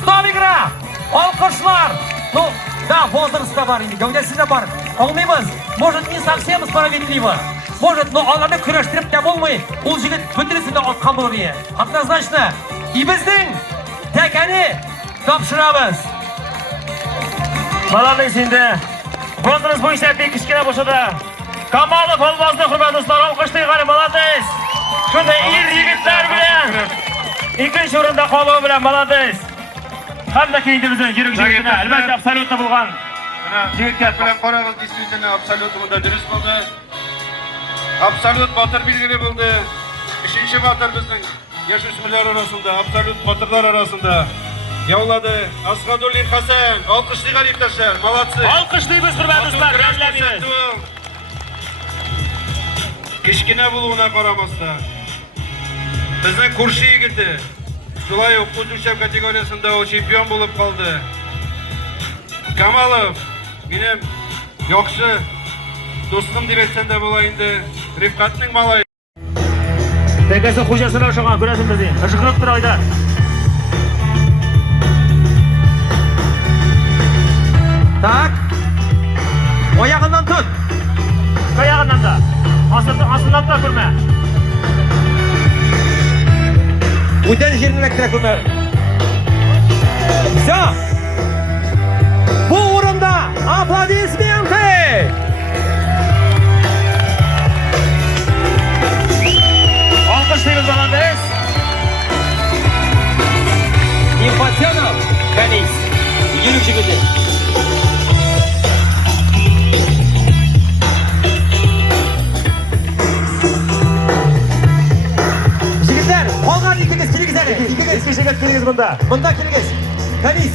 Sınav игра. Alkışlar. Ну, да, возраста бар, гәүдәсе дә бар. Аңлыйбыз. Может, не совсем справедливо. Может, но аларны көрәштереп тә булмый. Ул җигет бөтенесен дә аткан булыр ие. Однозначно. И безнең тәкәне тапшырабыз. Молодец инде. Возраст буенча бик кичкенә булса да. Камалов Алмазны хөрмәтле дуслар, алкышлыйк әле, молодец. Шундай ир егетләр белән. Икенче урында калуы белән молодец. Һәм дә кийинде безнең йөрәк җегетенә. Әлбәттә абсолютно булган. Жігітке білен қарағыз, действительно, абсолют мұнда дұрыс болды. Абсолют батыр белгілі болды. Үшінші батыр біздің яшөсмірлер арасында, абсолют батырлар арасында. Яулады Асхадуллин Хасан, алқышлыйық әлептәшләр, молодцы. Алкышлыйбыз хөрмәтле дуслар, рәхмәт. Кішкене болуына қарамаста. Біздің күрші егеті, шулай оқытушы категориясында ол чемпион болып қалды. Камалов, менің яқшы достым деп етсен де болайынды, Рифқатның малайы. Тәкәсе хуҗасына ошаган күрәсең безне. Ышкырып тора айда. Так. Аягыннан тот. Каягыннан да. Асыннан да күрмә. Бүтән җиренә керә күрмә. Все. Bu uğrunda aplodismenты. Алкышлыйбыз, молодец. Инфатьянов, Фәнис, йөрүк җигете. Җегетләр, калган икегез килегез әле. Икегез җигет килегез монда. Монда килегез. Фәнис,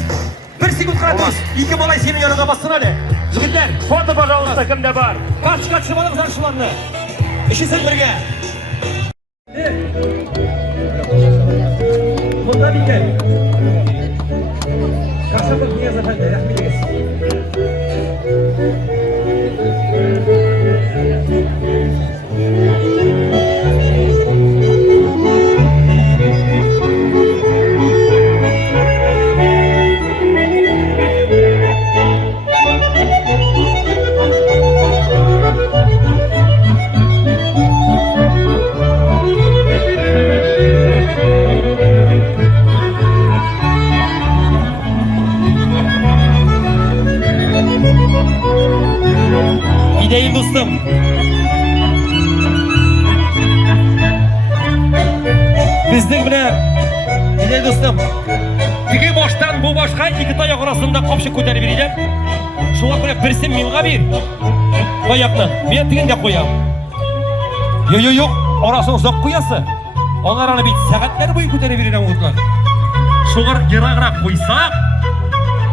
1 секунд карагыз. Ике малай синең яныңа бассын әле. Җегетләр, Фото, пожалуйста, кемдә бар? карточка төшеп алыгыз шуларны. Өчесен бергә. Монда бикән. Кашабов Нияз әфәнде, рәхмәт итегез. Gideyim dostum. Bizning bilan gidey dostum. Tigi boshdan bu boshqa ikki tayoq orasida qopshib ko'tarib beringlar. Shunga ko'ra birsi menga ber. Tayoqni men tiginga qo'yam. Yo'q, orasini uzoq qo'yasiz. Onlarni bit soatlar bo'yi ko'tarib beringlar o'tlar. Shunga yiroqroq qo'ysak,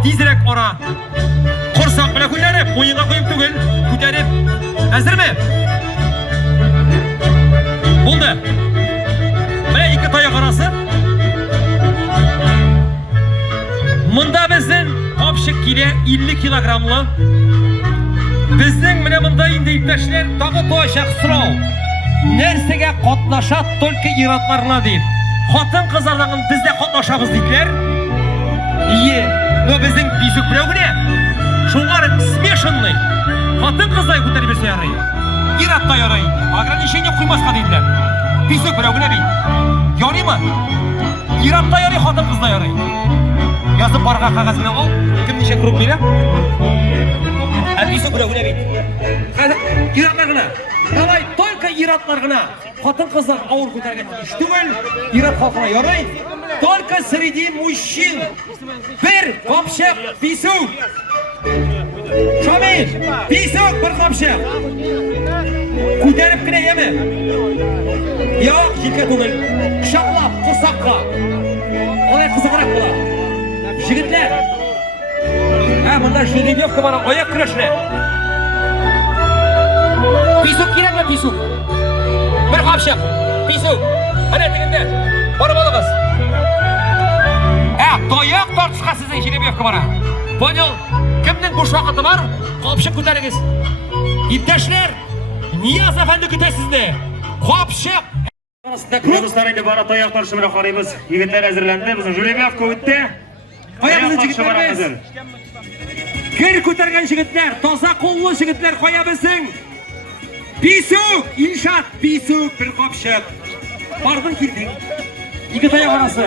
tezrek ora. Kursak bile ko'tarib, o'yinga qo'yib tugul, ko'tarib. Hazırmı? Bo'ldi. Mana ikki tayoq arasi. Mında bizning qopshiq kile 50 kilogramlı. Bizning mana bunda endi iпташlar tag'i to'shaq so'rov. Narsaga qatnashadi только iratlarına deyip. Xotin qizlardan bizda qatnashamiz deydilar. Iye, bu bizning bishuk birovgina. Şunlar smешанный. Xotin qizlar ko'tarib bersa yaraydi. Iratda yaraydi. Ограничение qo'ymasqa deydilar. Bishuk birovgina deydi. Yoriymi? Iratda yaraydi, xotin qizlar yaraydi. Yazıp barga qog'ozini ol. Kim necha krup beradi? Bishuk birovgina deydi. Hadi iratlargina. Давай только иратlargina. Xotin qizlar avur ko'targan ish tugul. Irat xalqina yaraydi. Только среди мужчин. Bir qopshiq bishuk. Şamil, bishuk bir qopshiq. Ko'taribgina yemi. Yo'q, yigitga tugul. Quchoqlab, qursaqqa. Olay qiziqroq bo'ladi. Yigitlar. Ha, bunda Жеребьевка bor, oyoq kurashni. Bishuk kerakmi, bishuk? Bir qopshiq. Bishuk. Ana tegindi. Borib olamiz. To'yoq tortishga sizning Жеребьевка bor. Понял? Kimning bo'sh vaqti bor? Qopshiq ko'taringiz. İptaşlar, Niyaz efendi kütəsizdi. Qopshiq. Dostlar, endi bora to'yoq tortishimni qaraymiz. Yigitlar hazırlandı. Bizim Жеребьевка o'tdi. Qo'yamiz yigitlarimiz. Kir ko'targan yigitlar, toza qo'lli yigitlar qo'yamizing. Bishuk, Ilshat, bishuk bir qopshiq. Bordin kelding. İki tayoq arası.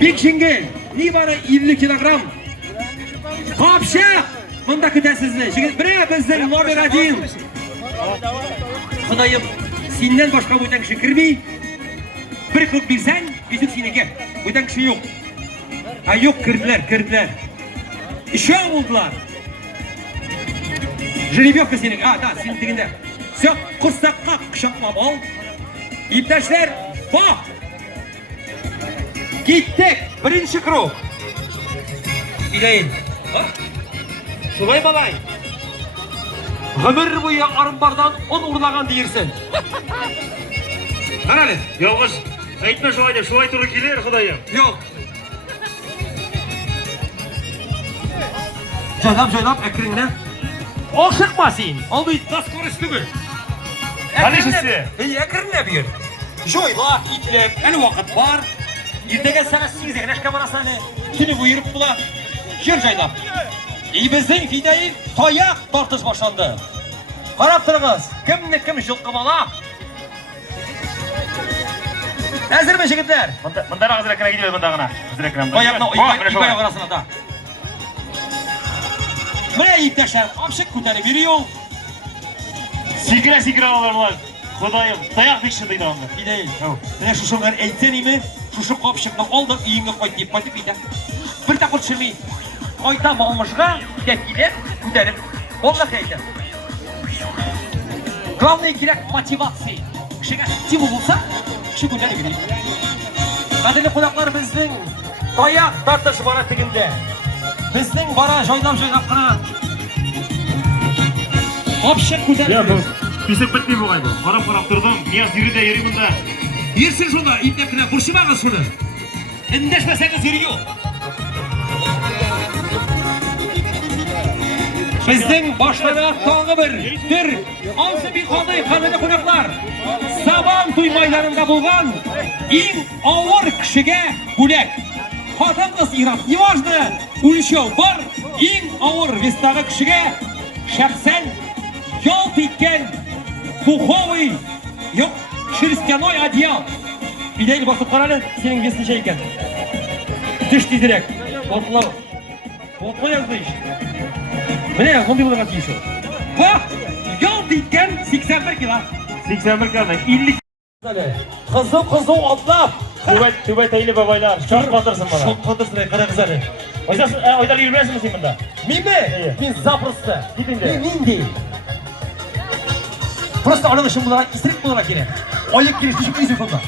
Bir yengil, nibara 50 kilogram. Qopshiq. Bunda kütəsizdi. Biri bizning nomer 1. Xudoyim, sendan boshqa o'tan kishi kirmay. Bir klub bersan, bishuk seniki. O'tan kishi yo'q. Ha yo'q, kirdilar. İşe oldular. Жеребьевка senin. Da, senin teginde. Все, kursakka kuşaklap al. İptaşlar, bak. Gittik. Birinci krok. Bileyin. Bak. Şulay balay. Ömür boyu arımbardan 10 uğurlagan deyirsin. Qarali. Yolg'iz, aytma şulay turib kelar, Xudoyim. Yo'q. Joylab ekrandan. Oşıqmasin. Oldu, taskoris tugul. Qanisi? Ekrandan bir. Joylab, itlab, hali vaqt bor. Ertaga sana 8 yakrashga borasani. Shuni buyurib bula. Yer joylab. Bizning fidai toyoq tortish boshlandi. Qarab turamiz. Kim yo'qqa bola. Hazırmı yigitlar? Bunda hozir ekranga gidiyor bundagina. Hozir ekranda. Qo'yapman orasida da. Mana İptaşlar qopshiq ko'tarib beriyor. Sikra olarlar. Xudoyim, toyoq tekshirdi onda. Bidey. Mana shunlar aytsanimi? Shu qopshiqni oldim, uyingga qo'y deb qo'yib edi. Bir taqir tushirmay. Qo'ytam olmishga, kelib ko'tarib. Olma qayta. Главное kerak motivatsiya. Kishiga stimul bo'lsa, kishi ko'tarib beradi. Qadrli qo'noqlar, bizning toyoq tortish boratigida. Bizning bora joylab qara. Qopshiq ko'tarib. Bishuk bitdi bu qayda. Qarab turdim. Niyaz yurida yeri bunda. Yersin shunda, ipakni qurshimag'iz shuni. Indashmasangiz yeri yo'q. Bizning boshlig'i tog'i bir tur. Olsa bir qoldi, qadrli qo'noqlar. Sabon to'y maydonida bo'lgan eng og'ir kishiga bo'lak. Xotin qiz irat, неважно, ulshov bor, eng og'ir vestagi kishiga shaxsan yo'l tekkan puxoviy yo'q, shirskanoy adiyal. Bidayli bosib qaradi, sening vest necha ekan? Tish tezroq. Botlar. Botlar yozdi ish. Mana qanday bo'lgan ish. Bak, yo'l tekkan 81 kilo. 81 kilo, 50 Qiziq otlab. Tuba tayli babaylar, shoh qotirsin mana. Shoh qotirsin, qara qizlar. Oylar yurmayapsizmi sen bunda? Menmi? Men zaprosta. Depende. Mindi. Просто olishim bular istirib bo'lar kerak. Oylik kelishni shu qiziq bo'ldi.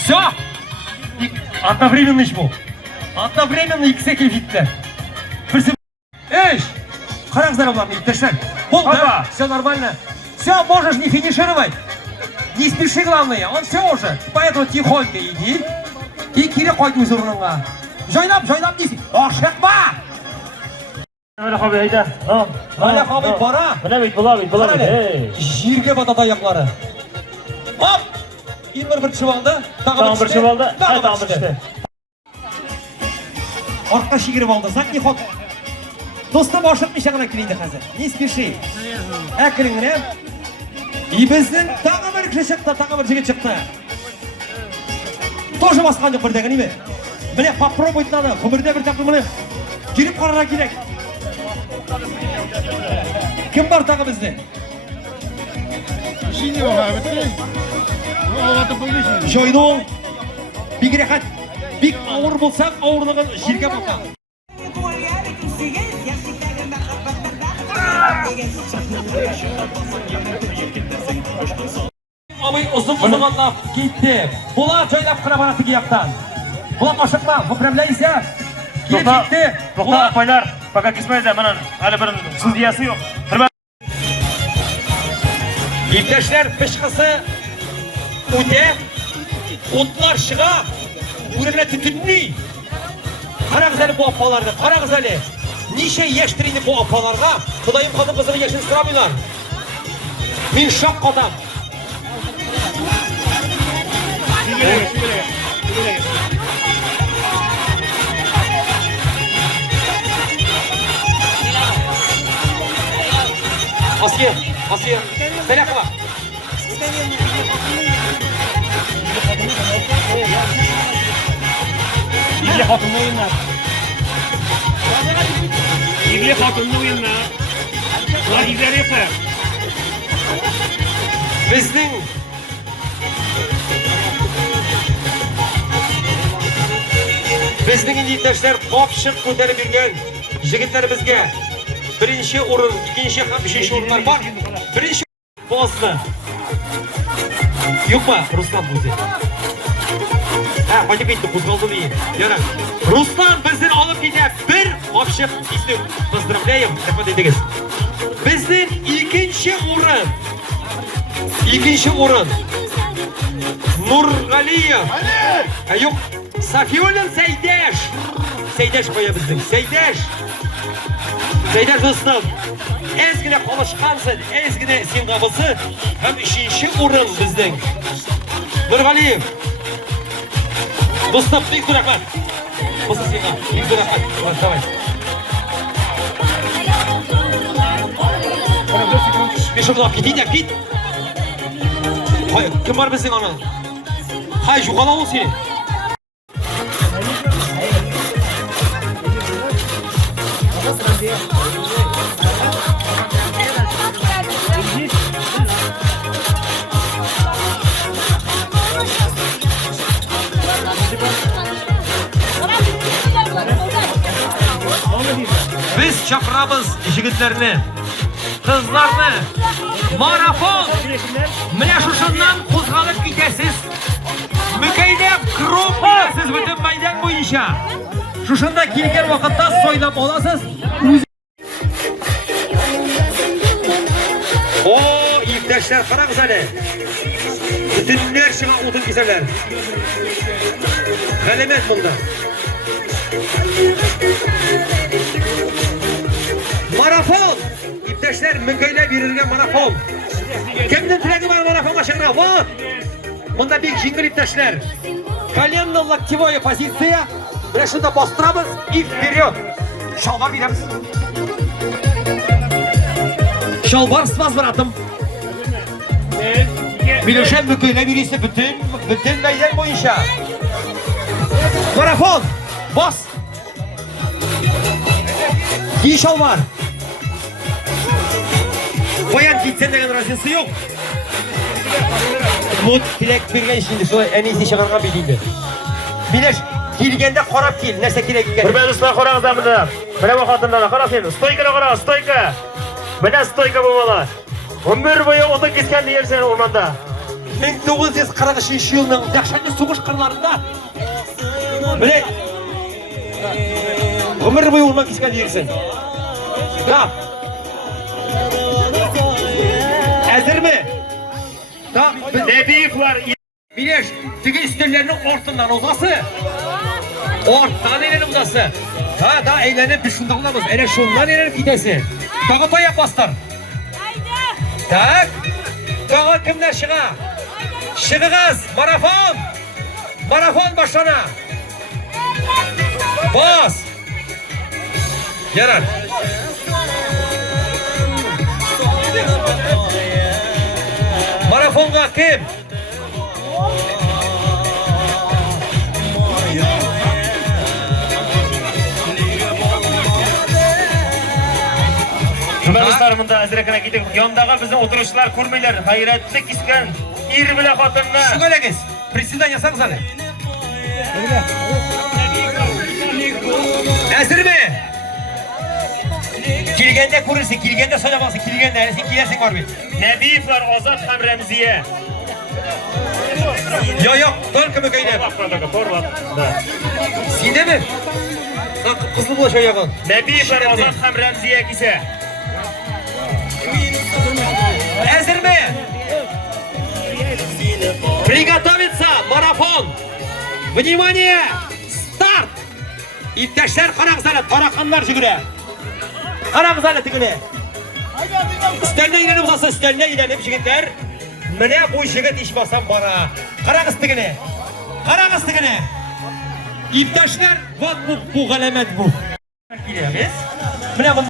Всё. Одновременный ish bu. Одновременно ikisi keyfitler. Birisi... Эй! Қараңыздар оларны, иптештер. Болды, все нормально. Все, можешь не финишировать. Не спеши, главное, он все уже. Поэтому тихонько иди. И кире қойд өз орныңа. Жайлап дейсің. Ашықма! Öyle abi hayda. Ha. Hala abi para. Bana bit bula bit. Hey. Жерге батады аяқлары. Hop! İlmir bir çıvaldı. Tamam bir çıvaldı. Tamam işte. Orqa şigirib oldi. Zakni xot. Do'stim oshirmishagina kelingdi hozir. Ne спеши. Akiringni. И bizning tag'i bir kishi chiqdi, tag'i bir yigit chiqdi. Тоже bosgan yo'q birdagi nima? Mana попробуйте надо. Xumurda bir taqdim mana. Kirib qarara kerak. Kim bor tag'i bizda? Joyda ol. Bir rahat. Bir ağır bulsak ağırlığın jirge bakar. Abi uzun anlap gitti. Bular joylab qira barati giyaptan. Bular aşıqma, ho'pramlaysa. Gitti. To'xta qo'ylar. Fakat kesmaydi. Mana hali bir sudiyasi yo'q. İpteşler pışkısı öte, otlar şığa, uğruna tütünlü. Kara güzeli bu apalarda, kara güzeli. Nişe yeştirini bu apalarda, Kudayım kadın kızını yaşını sıramıyorlar. Min şak adam. Asiye, telefon var. İbli hatunlu oyunlar. İbli hatunlu oyunlar. Ulan ibleri yapar. Bizning yigitlar qopshib ko'tarib yurgan yigitlarimizga birinchi o'rin, ikkinchi ham uchinchi o'rinlar bor. Birinchi bosdi. Yo'qmi Ruslan o'zi? Ha, qo'yib ketdi, qo'zg'oldi deyin. Yana Ruslan bizni olib ketyapti. Bir qopshib isni поздравляем, rahmat aytasiz. Bizning ikkinchi o'rin. Nurg'aliyev. Yo'q, Safiyulin Saydash. Saydash qo'ya bizning. Saydash do'stim. Ezgina qolishqansiz, ezgina sing'abisi ham 3-chi o'rin bizning. Nurg'aliyev. Do'stim, bek rahmat. Bo'lsa senga, bek rahmat. Davay. Beshurdoq git. Hay, kim var bizning ona? Hay, yo'qola ol seni. Biz chaqiramiz yigitlarni, qizlarni. Marafon. Mana shu shundan qo'zg'alib ketasiz. Mukaylab kirib olasiz butun maydon bo'yicha. Shu shunda kelgan vaqtda so'ylab olasiz. O, yigitlar qarang hali. Butunlar shiga o'tin kesalar. G'alamat bunda. Marafon. İpteşler münkeyle verilgen marafon. Kimden tilagi var marafonga shiqra? Vot. Bunda bir jingil ipteşler. Коленно локтевая позиция. Mana shunda bostiramiz и вперед. Shalvar beramiz. Shalvar spas baratim. Miloshan münkeyle birisi bütün maydon bo'yicha. Marafon. Bos. Giy shalvar. Koyan gitsen degan raziyasi yo'q. Mut tilak bergan ishingni shu en iyisi chiqargan bilingdi. Bilash, kelganda qarab kel, narsa kerak ekan. Hurmatli ustoz, qarangizlar buni. Mana bu xotinlarni qarang endi. Stoykani qarang, stoyka. Mana stoyka bo'lmalar. Umr bo'yi o'ta kesgan deyirsan o'rmonda. 1943 yilning dahshatli so'g'ish qirlarida. Mana Ömür boyu olmak iskan yersin. Tamam. Hazır mı? Tamam. Nebiyevlar Bileş, tiki üstellerinin ortasından uzası. Ortadan eğlenip uzası. Daha eğlenip bir şundan olamaz. Ele şundan eğlenip gidesi. Dağı toy yapmazlar. Tak. Dağı kimler şığa? Şığığız, marafon. Marafon başlana. Bas. Yarar. Marafonga kim? Turmamızlarımında azrakına gidip yandağı bizi oturuşlar kurmaylar. Hayretlik isken ir bile hatunna. Şu gelegiz. Presinden yasanız hadi. Hazır mı? Kilgende kurursun, kilgende soyamazsın, kilgende erisin, kilersin var bir. Nebiyevlar Azat hem Remziye. Yok, dur kımı köyde. Sinde mi? Kızlı bulaşıyor yakın. Nebiyevlar Azat hem Remziye ise. Hazır mı? Приготовиться, марафон! Внимание! Старт! İpteşler karakzana, tarakanlar şüküre. Karakzana tıkıne. Üstlerine inelim uzasın, üstlerine inelim şükürler. Mene bu şükür iş basan bana. Karakız tıkıne. Karakız tıkıne. İpteşler, bak bu galemet bu. Mene bu.